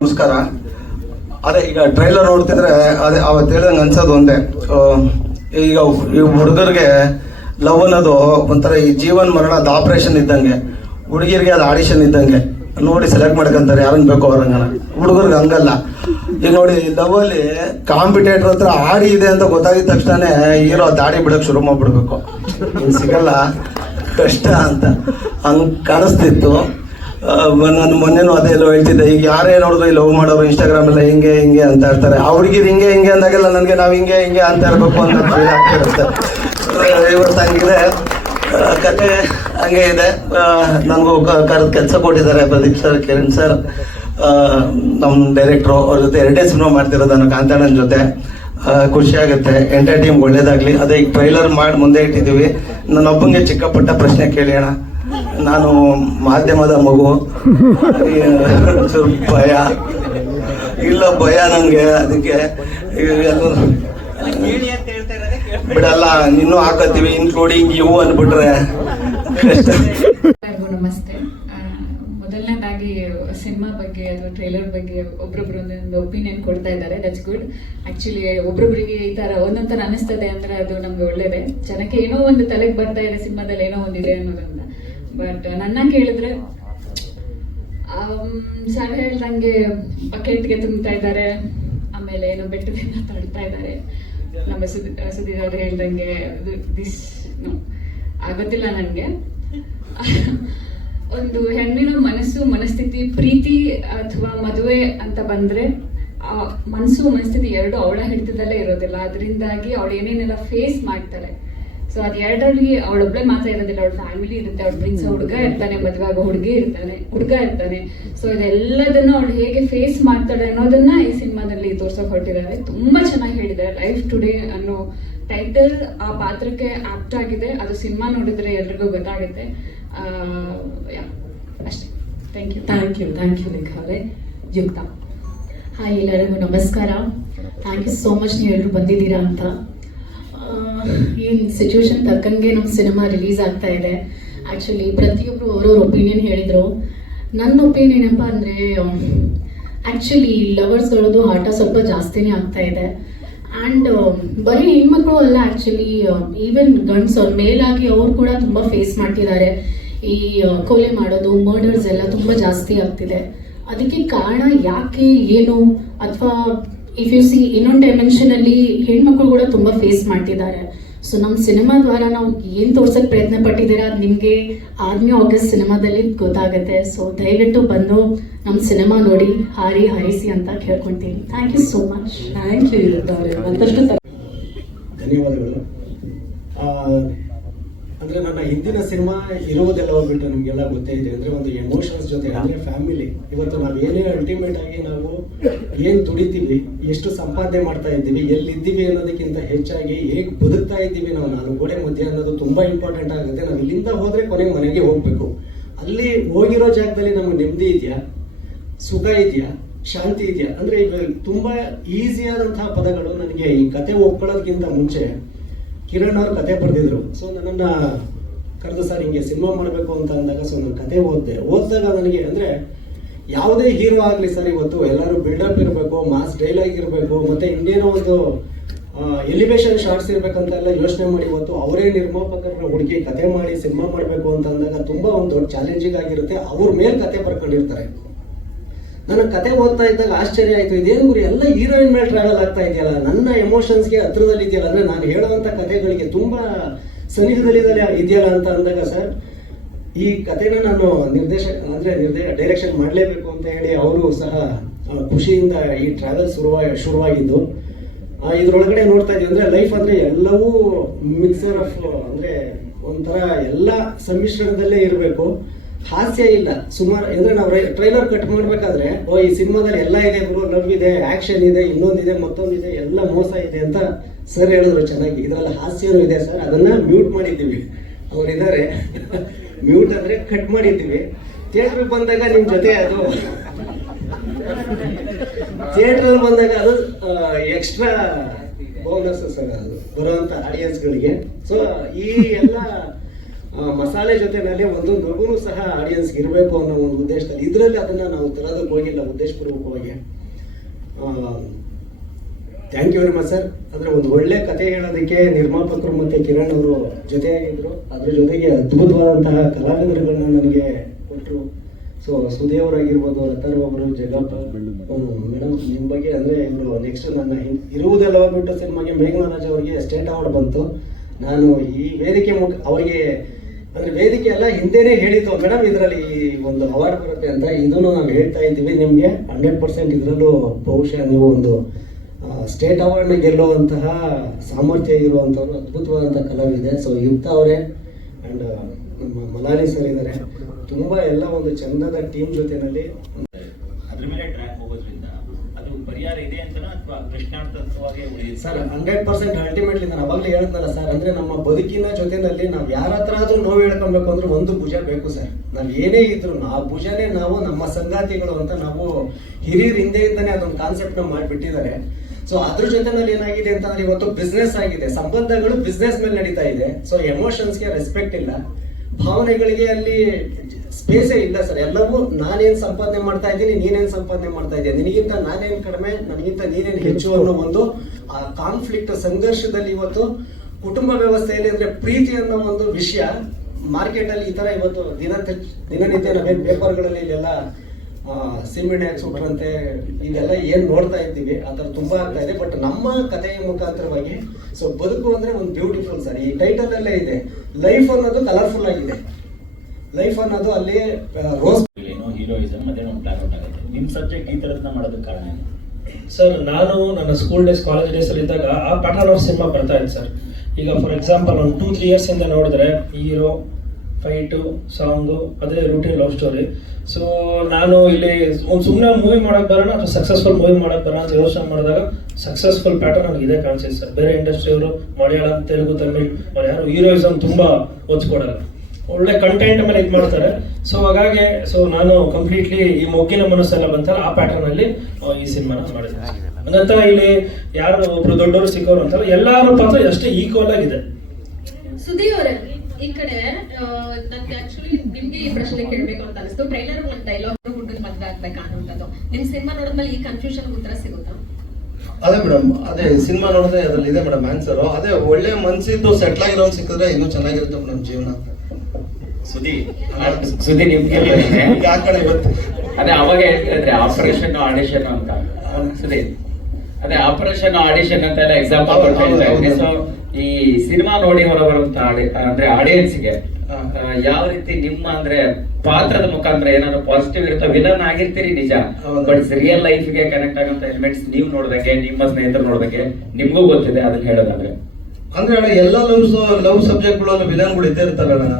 ನಮಸ್ಕಾರ. ಅದೇ ಈಗ ಟ್ರೈಲರ್ ನೋಡ್ತಿದ್ರೆ ಅದೇ ಅವತ್ತು ಹೇಳ್ದಂಗೆ ಅನ್ಸೋದು ಒಂದೇ, ಈಗ ಈ ಹುಡುಗರಿಗೆ ಲವ್ ಅನ್ನೋದು ಒಂಥರ ಈ ಜೀವನ್ ಮರಣದ ಆಪರೇಷನ್ ಇದ್ದಂಗೆ, ಹುಡುಗಿರಿಗೆ ಅದು ಆಡಿಷನ್ ಇದ್ದಂಗೆ. ನೋಡಿ ಸೆಲೆಕ್ಟ್ ಮಾಡ್ಕೊಂತಾರೆ ಯಾರನ್ನ ಬೇಕೋ ಅವ್ರಂಗನ. ಹುಡುಗರಿಗೆ ಹಂಗಲ್ಲ. ಈಗ ನೋಡಿ ಲವ್ ಅಲ್ಲಿ ಕಾಂಪಿಟೇಟರ್ ಹತ್ರ ಆಡಿ ಇದೆ ಅಂತ ಗೊತ್ತಾಗಿದ ತಕ್ಷಣ ಹೀರೋ ದಾಡಿ ಬಿಡಕ್ ಶುರು ಮಾಡ್ಬಿಡ್ಬೇಕು, ಸಿಗಲ್ಲ ಕಷ್ಟ ಅಂತ ಹಂಗ್ ಕಾಣಿಸ್ತಿತ್ತು. ನಾನು ಮೊನ್ನೆನೂ ಅದೇ ಎಲ್ಲೋ ಹೇಳ್ತಿದ್ದೆ, ಈಗ ಯಾರೇ ನೋಡಿದ್ರು ಲವ್ ಮಾಡೋರು ಇನ್ಸ್ಟಾಗ್ರಾಮ್ ಎಲ್ಲ ಹಿಂಗೆ ಹಿಂಗೆ ಅಂತ ಇರ್ತಾರೆ. ಆ ಹುಡುಗಿರು ಹಿಂಗೆ ಹಿಂಗೆ ಅಂದಾಗೆಲ್ಲ ನನಗೆ ನಾವು ಹಿಂಗೆ ಹಿಂಗೆ ಅಂತ ಇರಬೇಕು ಅಂತ ಫೀಲ್ ಆಗ್ತಿರುತ್ತೆ. ಇವತ್ತು ಹಂಗಿದೆ ಕತೆ, ಹಂಗೆ ಇದೆ. ನನಗೂ ಕರೆದು ಕೆಲಸ ಕೊಟ್ಟಿದ್ದಾರೆ ಪ್ರದೀಪ್ ಸರ್, ಕಿರಣ್ ಸರ್, ನಮ್ಮ ಡೈರೆಕ್ಟ್ರು. ಅವ್ರ ಜೊತೆ 2 ಸಿನಿಮಾ ಮಾಡ್ತಿರೋದು ನಾನು ಕಾಂತಾಣನ ಜೊತೆ. ಖುಷಿ ಆಗುತ್ತೆ. ಎಂಟರ್ ಟೀಮ್ ಒಳ್ಳೇದಾಗ್ಲಿ. ಅದೇ ಈಗ ಟ್ರೈಲರ್ ಮಾಡಿ ಮುಂದೆ ಇಟ್ಟಿದ್ದೀವಿ. ನನ್ನೊಬ್ಬಂಗೆ ಚಿಕ್ಕ ಪುಟ್ಟ ಪ್ರಶ್ನೆ ಕೇಳಿ ಅಣ್ಣ. ನಾನು ಮಾಧ್ಯಮದ ಮಗು, ಸ್ವಲ್ಪ ಭಯ ಇಲ್ಲ, ಭಯ ನನಗೆ. ಅದಕ್ಕೆ ಬಿಡಲ್ಲ, ಇನ್ನೂ ಹಾಕತ್ತೀವಿ, ಇನ್ಕ್ಲೂಡಿಂಗ್ ಇವು ಅಂದ್ಬಿಟ್ರೆ. ನಮಸ್ತೆ. ಮೊದಲನೇದಾಗಿ ಸಿನಿಮಾ ಬಗ್ಗೆ ಅಥವಾ ಟ್ರೈಲರ್ ಬಗ್ಗೆ ಒಬ್ರೊಬ್ರು ಒಂದೊಂದು ಒಪಿನಿಯನ್ ಕೊಡ್ತಾ ಇದ್ದಾರೆ. That's good. ಆಕ್ಚುಲಿ ಒಬ್ರೊಬ್ರಿಗೆ ಈ ತರ ಒಂದೊಂಥರ ಅನಿಸ್ತದೆ ಅಂದ್ರೆ ಅದು ನಮ್ಗೆ ಒಳ್ಳೇದೇ. ಜನಕ್ಕೆ ಏನೋ ಒಂದು ತಲೆಗೆ ಬರ್ತಾ ಇದೆ, ಸಿನಿಮಾದಲ್ಲಿ ಏನೋ ಒಂದಿದೆ ಅನ್ನೋದ್ರಿಂದ. ಬಟ್ ನನ್ನ ಕೇಳಿದ್ರೆ ಸರ್ ಹೇಳ್ದಂಗೆ ಬಕೆಟ್ಗೆ ತುಂಬ್ತಾ ಇದ್ದಾರೆ, ಆಮೇಲೆ ಏನೋ ಬೆಟ್ಟದಿಂದ ತಳ್ತಾ ಇದ್ದಾರೆ. ನಮ್ಮ ಸುದೀರ್ ಅವ್ರು ಹೇಳ್ದಂಗೆ ದಿಸ್ ಆಗೋದಿಲ್ಲ ನನಗೆ. ಒಂದು ಹೆಣ್ಣಿನ ಮನಸ್ಥಿತಿ, ಪ್ರೀತಿ ಅಥವಾ ಮದುವೆ ಅಂತ ಬಂದ್ರೆ ಆ ಮನಸ್ಥಿತಿ ಎರಡು ಅವಳ ಹಿಡಿತದಲ್ಲೇ ಇರೋದಿಲ್ಲ. ಅದರಿಂದಾಗಿ ಅವಳು ಏನೇನೆಲ್ಲ ಫೇಸ್ ಮಾಡ್ತಾಳೆ. ಸೊ ಅದು ಎರಡರಲ್ಲಿ ಅವಳೊಬ್ಳೆ ಮಾತ್ರ ಇರೋದಿಲ್ಲ, ಅವಳ ಫ್ಯಾಮಿಲಿ ಇರುತ್ತೆ, ಅವಳ ಪ್ರಿನ್ಸ್ ಹುಡುಗ ಇರ್ತಾನೆ, ಮದುವೆ ಆಗೋ ಹುಡುಗ ಇರ್ತಾನೆ. ಸೊ ಇದೆಲ್ಲದನ್ನು ಅವಳು ಹೇಗೆ ಫೇಸ್ ಮಾಡ್ತಾಳೆ ಅನ್ನೋದನ್ನ ಈ ಸಿನಿಮಾದಲ್ಲಿ ತೋರ್ಸೋಕೆ ಹೊರಟಿದ್ದಾರೆ. ತುಂಬಾ ಚೆನ್ನಾಗಿ ಹೇಳಿದ್ದಾರೆ. ಲೈಫ್ ಟುಡೇ ಅನ್ನೋ ಟೈಟಲ್ ಆ ಪಾತ್ರಕ್ಕೆ ಆಪ್ಟ್ ಆಗಿದೆ. ಅದು ಸಿನಿಮಾ ನೋಡಿದ್ರೆ ಎಲ್ರಿಗೂ ಗೊತ್ತಾಗುತ್ತೆ. ಅಷ್ಟೇ. ಥ್ಯಾಂಕ್ ಯು ಲೇಖಾ ಅವರೇ. ಯುಕ್ತ. ಹಾಯ್, ಎಲ್ಲರಿಗೂ ನಮಸ್ಕಾರ. ಥ್ಯಾಂಕ್ ಯು ಸೋ ಮಚ್ ನೀವು ಎಲ್ಲರೂ ಬಂದಿದ್ದೀರಾ ಅಂತ. ಏನು ಸಿಚುವೇಶನ್ ತಕ್ಕಂಗೆ ನಮ್ಮ ಸಿನಿಮಾ ರಿಲೀಸ್ ಆಗ್ತಾ ಇದೆ. ಆ್ಯಕ್ಚುಲಿ ಪ್ರತಿಯೊಬ್ಬರು ಅವ್ರವ್ರ ಒಪಿನಿಯನ್ ಹೇಳಿದರು. ನನ್ನ ಒಪಿನಿಯನ್ ಏನಪ್ಪ ಅಂದರೆ, ಆ್ಯಕ್ಚುಲಿ ಲವರ್ಸ್ಗಳದ್ದು ಆಟ ಸ್ವಲ್ಪ ಜಾಸ್ತಿನೇ ಆಗ್ತಾ ಇದೆ. ಆ್ಯಂಡ್ ಬರೀ ಹೆಣ್ಮಕ್ಳು ಅಲ್ಲ, ಆ್ಯಕ್ಚುಲಿ ಈವನ್ ಗಂಡ್ಸವ್ರು ಮೇಲಾಗಿ ಅವ್ರು ಕೂಡ ತುಂಬ ಫೇಸ್ ಮಾಡ್ತಿದ್ದಾರೆ. ಈ ಕೊಲೆ ಮಾಡೋದು, ಮರ್ಡರ್ಸ್ ಎಲ್ಲ ತುಂಬ ಜಾಸ್ತಿ ಆಗ್ತಿದೆ. ಅದಕ್ಕೆ ಕಾರಣ ಯಾಕೆ, ಏನು, ಅಥವಾ ಇಫ್ ಯು ಸಿ ಇನ್ನೊಂದು ಡೈಮೆನ್ಷನಲ್ಲಿ ಹೆಣ್ಮಕ್ಳು ಕೂಡ ತುಂಬ ಫೇಸ್ ಮಾಡ್ತಿದ್ದಾರೆ. ಸೊ ನಮ್ಮ ಸಿನಿಮಾ ದ್ವಾರ ನಾವು ಏನು ತೋರ್ಸೋಕ್ಕೆ ಪ್ರಯತ್ನ ಪಟ್ಟಿದ್ದೀರಾ ಅದು ನಿಮಗೆ ಆರ್ಮಿ ಆಗಸ್ಟ್ ಸಿನಿಮಾದಲ್ಲಿ ಗೊತ್ತಾಗುತ್ತೆ. ಸೊ ದಯವಿಟ್ಟು ಬಂದು ನಮ್ಮ ಸಿನಿಮಾ ನೋಡಿ ಹರಿಸಿ ಅಂತ ಕೇಳ್ಕೊಳ್ತೀನಿ. Thank you so much. Thank you. ಮತ್ತಷ್ಟು ಧನ್ಯವಾದಗಳು. ಅಂದರೆ ನನ್ನ ಹಿಂದಿನ ಸಿನಿಮಾ ಇರುವುದೆಲ್ಲ ಬಿಟ್ಟು ನಿಮಗೆಲ್ಲ ಗೊತ್ತೇ ಇದೆ. ಅಂದರೆ ಒಂದು ಎಮೋಷನ್ಸ್ ಜೊತೆ, ಅಂದರೆ ಫ್ಯಾಮಿಲಿ. ಇವತ್ತು ನಾವು ಏನೇ ಅಲ್ಟಿಮೇಟ್ ಆಗಿ ನಾವು ಏನು ದುಡಿತೀವಿ, ಎಷ್ಟು ಸಂಪಾದನೆ ಮಾಡ್ತಾ ಇದ್ದೀವಿ, ಎಲ್ಲಿದ್ದೀವಿ ಅನ್ನೋದಕ್ಕಿಂತ ಹೆಚ್ಚಾಗಿ ಹೇಗೆ ಬದುಕ್ತಾ ಇದ್ದೀವಿ ನಾವು ನಾಲ್ಕು ಗೋಡೆ ಮಧ್ಯೆ ಅನ್ನೋದು ತುಂಬ ಇಂಪಾರ್ಟೆಂಟ್ ಆಗುತ್ತೆ. ನಾವು ಇಲ್ಲಿಂದ ಹೋದರೆ ಕೊನೆಗೆ ಮನೆಗೆ ಹೋಗಬೇಕು. ಅಲ್ಲಿ ಹೋಗಿರೋ ಜಾಗದಲ್ಲಿ ನಮಗೆ ನೆಮ್ಮದಿ ಇದೆಯಾ, ಸುಖ ಇದೆಯಾ, ಶಾಂತಿ ಇದೆಯಾ? ಅಂದರೆ ಈಗ ತುಂಬ ಈಸಿಯಾದಂತಹ ಪದಗಳು. ನನಗೆ ಈ ಕತೆ ಒಪ್ಕೊಳ್ಳೋದಕ್ಕಿಂತ ಮುಂಚೆ ಕಿರಣ್ ಅವ್ರ ಕತೆ ಬರೆದಿದ್ರು. ಸೊ ನನ್ನನ್ನು ಕರೆದು ಸರ್ ಹಿಂಗೆ ಸಿನಿಮಾ ಮಾಡಬೇಕು ಅಂತ ಅಂದಾಗ, ಸೊ ನಾನು ಕತೆ ಓದಿದಾಗ ನನಗೆ ಅಂದರೆ ಯಾವುದೇ ಹೀರೋ ಆಗಲಿ ಸರ್, ಇವತ್ತು ಎಲ್ಲರೂ ಬಿಲ್ಡಪ್ ಇರಬೇಕು, ಮಾಸ್ ಡೈಲಾಗ್ ಇರಬೇಕು, ಮತ್ತು ಇನ್ನೇನೋ ಒಂದು ಎಲಿವೇಶನ್ ಶಾರ್ಟ್ಸ್ ಇರಬೇಕಂತೆಲ್ಲ ಯೋಚನೆ ಮಾಡಿ ಇವತ್ತು ಅವರೇ ನಿರ್ಮಾಪಕರನ್ನ ಹುಡುಕಿ ಕತೆ ಮಾಡಿ ಸಿನಿಮಾ ಮಾಡಬೇಕು ಅಂತ ಅಂದಾಗ ತುಂಬ ಒಂದು ದೊಡ್ಡ ಚಾಲೆಂಜಿಂಗ್ ಆಗಿರುತ್ತೆ. ಅವ್ರ ಮೇಲೆ ಕತೆ ಬರ್ಕೊಂಡಿರ್ತಾರೆ. ನನಗೆ ಕತೆ ಓದ್ತಾ ಇದ್ದಾಗ ಆಶ್ಚರ್ಯ ಆಯಿತು, ಇದೇನು ಗುರಿ ಎಲ್ಲ ಹೀರೋಯಿನ್ ಮೇಲೆ ಟ್ರಾವೆಲ್ ಆಗ್ತಾ ಇದೆಯಲ್ಲ, ನನ್ನ ಎಮೋಷನ್ಸ್ಗೆ ಹತ್ರದಲ್ಲಿ ಇದೆಯಲ್ಲ, ಅಂದರೆ ನಾನು ಹೇಳುವಂಥ ಕತೆಗಳಿಗೆ ತುಂಬ ಸನಿಹದಲ್ಲಿ ಇದೆಯಲ್ಲ ಅಂತ ಅಂದಾಗ, ಸರ್ ಈ ಕತೆನ ನಾನು ಡೈರೆಕ್ಷನ್ ಮಾಡಲೇಬೇಕು ಅಂತ ಹೇಳಿ ಅವರು ಸಹ ಖುಷಿಯಿಂದ ಈ ಟ್ರಾವೆಲ್ ಶುರುವಾಗಿದ್ದು. ಇದರೊಳಗಡೆ ನೋಡ್ತಾ ಇದ್ದೀವಿ ಅಂದರೆ ಲೈಫ್ ಅಂದರೆ ಎಲ್ಲವೂ ಮಿಕ್ಸರ್ ಆಫ್, ಅಂದರೆ ಒಂಥರ ಎಲ್ಲ ಸಮ್ಮಿಶ್ರಣದಲ್ಲೇ ಇರಬೇಕು. ಹಾಸ್ಯ ಇಲ್ಲ ಸುಮಾರು. ಅಂದರೆ ನಾವು ಟ್ರೈಲರ್ ಕಟ್ ಮಾಡಬೇಕಾದ್ರೆ ಈ ಸಿನಿಮಾದಲ್ಲಿ ಎಲ್ಲ ಇದೆ ಗುರು, ಲವ್ ಇದೆ, ಆ್ಯಕ್ಷನ್ ಇದೆ, ಇನ್ನೊಂದಿದೆ, ಮತ್ತೊಂದಿದೆ, ಎಲ್ಲ ಮೋಸ ಇದೆ ಅಂತ ಸರ್ ಹೇಳಿದ್ರು ಚೆನ್ನಾಗಿ. ಇದರಲ್ಲಿ ಹಾಸ್ಯನೂ ಇದೆ ಸರ್, ಅದನ್ನು ಮ್ಯೂಟ್ ಮಾಡಿದ್ದೀವಿ. ಅವರಿದ್ದಾರೆ ಮ್ಯೂಟ್ ಅಂದರೆ ಕಟ್ ಮಾಡಿದ್ದೀವಿ. ಥಿಯೇಟ್ರಿಗೆ ಬಂದಾಗ ನಿಮ್ಮ ಜೊತೆ ಅದು ಥಿಯೇಟ್ರಲ್ಲಿ ಬಂದಾಗ ಅದು ಎಕ್ಸ್ಟ್ರಾ ಬೋನಸ್ ಸರ್, ಅದು ಬರುವಂಥ ಆಡಿಯನ್ಸ್ಗಳಿಗೆ. ಸೊ ಈ ಎಲ್ಲ ಮಸಾಲೆ ಜೊತೆನಲ್ಲಿ ಒಂದು ನಗುನು ಸಹ ಆಡಿಯನ್ಸ್ಗೆ ಇರಬೇಕು ಅನ್ನೋ ಒಂದು ಉದ್ದೇಶದಲ್ಲಿ ಇದರಲ್ಲಿ ಅದನ್ನ ನಾವು ತರೋದಕ್ಕೆ ಹೋಗಿಲ್ಲ ಉದ್ದೇಶಪೂರ್ವಕವಾಗಿ. Thank you very much sir. ಅಂದ್ರೆ ಒಂದು ಒಳ್ಳೆ ಕಥೆ ಹೇಳೋದಕ್ಕೆ ನಿರ್ಮಾಪಕರು ಮತ್ತೆ ಕಿರಣ್ ಅವರು ಜೊತೆಯಾಗಿದ್ರು, ಅದ್ರ ಜೊತೆಗೆ ಅದ್ಭುತವಾದಂತಹ ಕಲಾವಿದರುಗಳನ್ನ ನನಗೆ ಕೊಟ್ಟರು. ಸೊ ಸುದೇವರಾಗಿರ್ಬೋದು, ಅಥರ್ವ ಅವರು, ಜಗಪ್ಪ ಮೇಡಮ್, ನಿಮ್ಮ ಬಗ್ಗೆ ಅಂದ್ರೆ ಇವರು ನೆಕ್ಸ್ಟ್ ನನ್ನ ಇರುವುದೆಲ್ಲವ ಬಿಟ್ಟು ಸಿನಿಮಾಗೆ ಮೇಘನಾರಾಜ್ ಅವರಿಗೆ ಸ್ಟೇಟ್ ಅವಾರ್ಡ್ ಬಂತು. ನಾನು ಈ ವೇದಿಕೆ ಅವರಿಗೆ ಅಂದ್ರೆ ವೇದಿಕೆ ಎಲ್ಲ ಹಿಂದೆನೇ ಹೇಳಿದ್ದು ಮೇಡಮ್ ಇದರಲ್ಲಿ ಒಂದು ಅವಾರ್ಡ್ ಬರುತ್ತೆ ಅಂತ. ಇದನ್ನು ನಾವು ಹೇಳ್ತಾ ಇದ್ದೀವಿ ನಿಮಗೆ 100% ಇದರಲ್ಲೂ ಬಹುಶಃ ನೀವು ಒಂದು ಸ್ಟೇಟ್ ಅವಾರ್ಡ್ನ ಗೆಲ್ಲುವಂತಹ ಸಾಮರ್ಥ್ಯ ಇರುವಂಥವ್ರು, ಅದ್ಭುತವಾದಂಥ ಕಲಾವಿದೆ. ಸೊ ಯುಕ್ತ ಅವರೇ ಆ್ಯಂಡ್ ನಮ್ಮ ಮಲಾನಿ ಸರ್ ಇದ್ದಾರೆ. ತುಂಬ ಎಲ್ಲ ಒಂದು ಚಂದದ ಟೀಮ್ ಜೊತೆನಲ್ಲಿ ಅದ್ರ ಮೇಲೆ ಟ್ರ್ಯಾಕ್ ಹೋಗೋದ್ರಿಂದ ಅದು ಪರಿಹಾರ ಇದೆ ಅಂತನಾ ಅಥವಾ ಪ್ರಶ್ನಾರ್ಥಕವಾಗಿ ಉಳಿಯುತ್ತೆ ಸರ್? 100% ಅಲ್ಟಿಮೇಟ್ಲಿ ನಾನು ಅವಾಗಲೇ ಹೇಳಿದ್ನಲ್ಲ ಸರ್, ಅಂದ್ರೆ ನಮ್ಮ ಬದುಕಿನ ಜೊತೆನಲ್ಲಿ ನಾವು ಯಾರ ಹತ್ರ ಆದ್ರೂ ನೋವು ಹೇಳ್ಕೊಬೇಕು ಅಂದ್ರೆ ಒಂದು ಭುಜ ಬೇಕು ಸರ್. ನಾವ್ ಏನೇ ಇದ್ರು ಆ ಭುಜನೇ ನಾವು ನಮ್ಮ ಸಂಗಾತಿಗಳು ಅಂತ ನಾವು ಹಿರಿಯರ ಹಿಂದೆಯಿಂದನೇ ಅದೊಂದು ಕಾನ್ಸೆಪ್ಟ್ ನ ಮಾಡಿಬಿಟ್ಟಿದ್ದಾರೆ. ಸೊ ಅದ್ರ ಜೊತೆನಲ್ಲಿ ಏನಾಗಿದೆ ಅಂತಂದ್ರೆ ಇವತ್ತು ಬಿಸ್ನೆಸ್ ಆಗಿದೆ, ಸಂಬಂಧಗಳು ಬಿಸ್ನೆಸ್ ಮೇಲೆ ನಡೀತಾ ಇದೆ. ಸೊ ಎಮೋಷನ್ಸ್ಗೆ ರೆಸ್ಪೆಕ್ಟ್ ಇಲ್ಲ, ಭಾವನೆಗಳಿಗೆ ಅಲ್ಲಿ ಸ್ಪೇಸೇ ಇಲ್ಲ ಸರ್. ಎಲ್ಲವೂ ನಾನೇನ್ ಸಂಪಾದನೆ ಮಾಡ್ತಾ ಇದ್ದೀನಿ, ನೀನೇನ್ ಸಂಪಾದನೆ ಮಾಡ್ತಾ ಇದ್ದೀನಿ, ನಿನಗಿಂತ ನಾನೇನ್ ಕಡಿಮೆ, ನನಗಿಂತ ನೀನೇನ್ ಹೆಚ್ಚು ಅನ್ನೋ ಒಂದು ಆ ಕಾನ್ಫ್ಲಿಕ್ಟ್ ಸಂಘರ್ಷದಲ್ಲಿ ಇವತ್ತು ಕುಟುಂಬ ವ್ಯವಸ್ಥೆಯಲ್ಲಿ ಅಂದ್ರೆ ಪ್ರೀತಿ ಅನ್ನೋ ಒಂದು ವಿಷಯ ಮಾರ್ಕೆಟ್ ಅಲ್ಲಿ ಈ ತರ ಇವತ್ತು ದಿನನಿತ್ಯ ನಾವೇನ್ ಪೇಪರ್ಗಳಲ್ಲಿ ಇಲ್ಲೆಲ್ಲ ಸಿಮೆಣ್ಣೆ ಹಾಕ್ಸ್ಬಿಟ್ರಂತೆ ಇದೆಲ್ಲ ಏನ್ ನೋಡ್ತಾ ಇದ್ದೀವಿ ಆ ಥರ ತುಂಬಾ ಆಗ್ತಾ ಇದೆ. ಬಟ್ ನಮ್ಮ ಕಥೆಯ ಮುಖಾಂತರವಾಗಿ ಸೊ ಬದುಕು ಅಂದ್ರೆ ಒಂದು ಬ್ಯೂಟಿಫುಲ್ ಸರ್. ಈ ಟೈಟಲ್ ಅಲ್ಲೇ ಇದೆ, ಲೈಫ್ ಅನ್ನೋದು ಕಲರ್ಫುಲ್ ಆಗಿದೆ. ಲೈಫ್ ಅನ್ನೋದು ಅಲ್ಲಿ ರೋಸ್ ಏನೋ ಹೀರೋಯಿಸಮ್ ಅದೇನೋ ಪ್ಲಾನ್ ಔಟ್ ಆಗುತ್ತೆ. ನಿಮ್ ಸಬ್ಜೆಕ್ಟ್ ಈ ತರದ್ನ ಮಾಡೋದಕ್ಕೆ ಕಾರಣ ಏನು ಸರ್? ನಾನು ನನ್ನ ಸ್ಕೂಲ್ ಡೇಸ್, ಕಾಲೇಜ್ ಡೇಸ್ ಅಲ್ಲಿ ಇದ್ದಾಗ ಆ ಪ್ಯಾಟರ್ನ್ ಆಫ್ ಸಿನಿಮಾ ಬರ್ತಾ ಇದೆ ಸರ್. ಈಗ ಫಾರ್ ಎಕ್ಸಾಂಪಲ್ ಒಂದು 2-3 ಇಯರ್ಸ್ ಇಂದ ನೋಡಿದ್ರೆ ಹೀರೋ, ಫೈಟು, ಸಾಂಗು, ಅದೇ ರೂಟೀನ್ ಲವ್ ಸ್ಟೋರಿ. ಸೊ ನಾನು ಇಲ್ಲಿ ಒಂದು ಸುಮ್ಮನೆ ಮೂವಿ ಮಾಡಕ್ ಬರೋಣ ಅಥವಾ ಸಕ್ಸಸ್ಫುಲ್ ಮೂವಿ ಮಾಡಕ್ ಬರೋಣ ಅಂತ ಯೋಚನೆ ಮಾಡಿದಾಗ ಸಕ್ಸಸ್ಫುಲ್ ಪ್ಯಾಟರ್ನ್ ನನಗೆ ಇದೇ ಕಾಣಿಸಿದೆ ಸರ್. ಬೇರೆ ಇಂಡಸ್ಟ್ರಿಯವರು ಮಲಯಾಳಂ, ತೆಲುಗು, ತಮಿಳ್ ಅವ್ರು ಯಾರು ಹೀರೋಯಿಸಮ್ ತುಂಬಾ ಒಚ್ಕೊಡಲ್ಲ, ಒಳ್ಳೆ ಕಂಟೆಂಟ್ ಮೇಲೆ ಇದು ಮಾಡ್ತಾರೆ. ಸೊ ಹಾಗಾಗಿ ನಾನು ಕಂಪ್ಲೀಟ್ಲಿ ಈ ಮೊಗ್ಗಿನ ಮನಸ್ಸೆಲ್ಲ ಬಂತಲ್ಲ ಆ ಪ್ಯಾಟರ್ನ್ ಅಲ್ಲಿ ಈ ಸಿನಿಮಾನ ಮಾಡಿದೆ. ನಂತರ ಇಲ್ಲಿ ಯಾರು ಒಬ್ರು ದೊಡ್ಡವರು ಸಿಕ್ಕವರು ಅಂತಲ್ಲ, ಎಲ್ಲಾರು ಪಾತ್ರ ಅಷ್ಟೇ ಈಕ್ವಲ್ ಆಗಿದೆ. ಸುದೀಪ್ ಅವರೇ, ಈ ಕಡೆ ನನ್ಗೆ ಆಕ್ಚುಲಿ ನಿಮ್ಗೆ ಈ ಪ್ರಶ್ನೆ ಕೇಳ್ಬೇಕು ಅಂತ ಅನಿಸ್ತು. ಟ್ರೈಲರ್ ಒಂದು ಡೈಲಾಗ್ ಹುಡುಗನ ಮದ್ವೆ ಆಗ್ಬೇಕಾ ಅನ್ನೋದು ನಿಮ್ ಸಿನಿಮಾ ನೋಡಿದ್ಮೇಲೆ ಈ ಕನ್ಫ್ಯೂಷನ್ ಉತ್ತರ ಸಿಗುತ್ತಾ? ಅದೇ ಮೇಡಮ್, ಅದೇ ಸಿನಿಮಾ ನೋಡಿದ್ರೆ ಅದ್ರಲ್ಲಿ ಇದೆ ಮೇಡಮ್ ಆನ್ಸರ್. ಅದೇ ಒಳ್ಳೆ ಮನ್ಸಿದ್ದು ಸೆಟ್ಲ್ ಆಗಿರೋ ಸಿಕ್ಕಿದ್ರೆ ಇನ್ನೂ ಚೆನ್ನಾಗಿರುತ್ತೆ ಮೇಡಮ್ ಜೀವನ. ಸುದ್ದಿ ನಿಮ್ಗೆ ಆ ಕಡೆ ಇವತ್ತು ಅದೇ ಅವಾಗ ಹೇಳ್ತಿದ್ರೆ ಆಪರೇಷನ್ ಆಡಿಷನ್ ಅಂತ. ಸುದ್ದಿ ಅದೇ ಆಪರೇಷನ್ ಆಡಿಷನ್ ಅಂತೆಲ್ಲ ಎಕ್ಸಾಂಪಲ್ ಕೊಡ್ತಾ ಇದ್ರೆ, ಸೊ ಈ ಸಿನಿಮಾ ನೋಡಿ ಹೊರಬರುವಂತ ಅಂದ್ರೆ ಆಡಿಯನ್ಸ್ಗೆ ಯಾವ ರೀತಿ ನಿಮ್ಮ ಅಂದ್ರೆ ಪಾತ್ರದ ಮುಖಾಂತರ ಏನಾದ್ರು ಪಾಸಿಟಿವ್ ಇರುತ್ತೋ? ವಿಲನ್ ಆಗಿರ್ತೀರಿ ನಿಜ, ಬಟ್ ರಿಯಲ್ ಲೈಫ್ ಗೆ ಕನೆಕ್ಟ್ ಆಗಂತ ಎಲಿಮೆಂಟ್ಸ್ ನೀವು ನೋಡ್ದಂಗೆ, ನಿಮ್ಮ ಸ್ನೇಹಿತರು ನೋಡ್ದಂಗೆ ನಿಮ್ಗೂ ಗೊತ್ತಿದೆ. ಅದನ್ನ ಹೇಳೋದಾದ್ರೆ ಅಂದ್ರೆ ಎಲ್ಲ ಲವ್ ಸಬ್ಜೆಕ್ಟ್ಗಳು ವಿಲನ್ಗಳು ಇದ್ದೇ ಇರ್ತಾರಣ.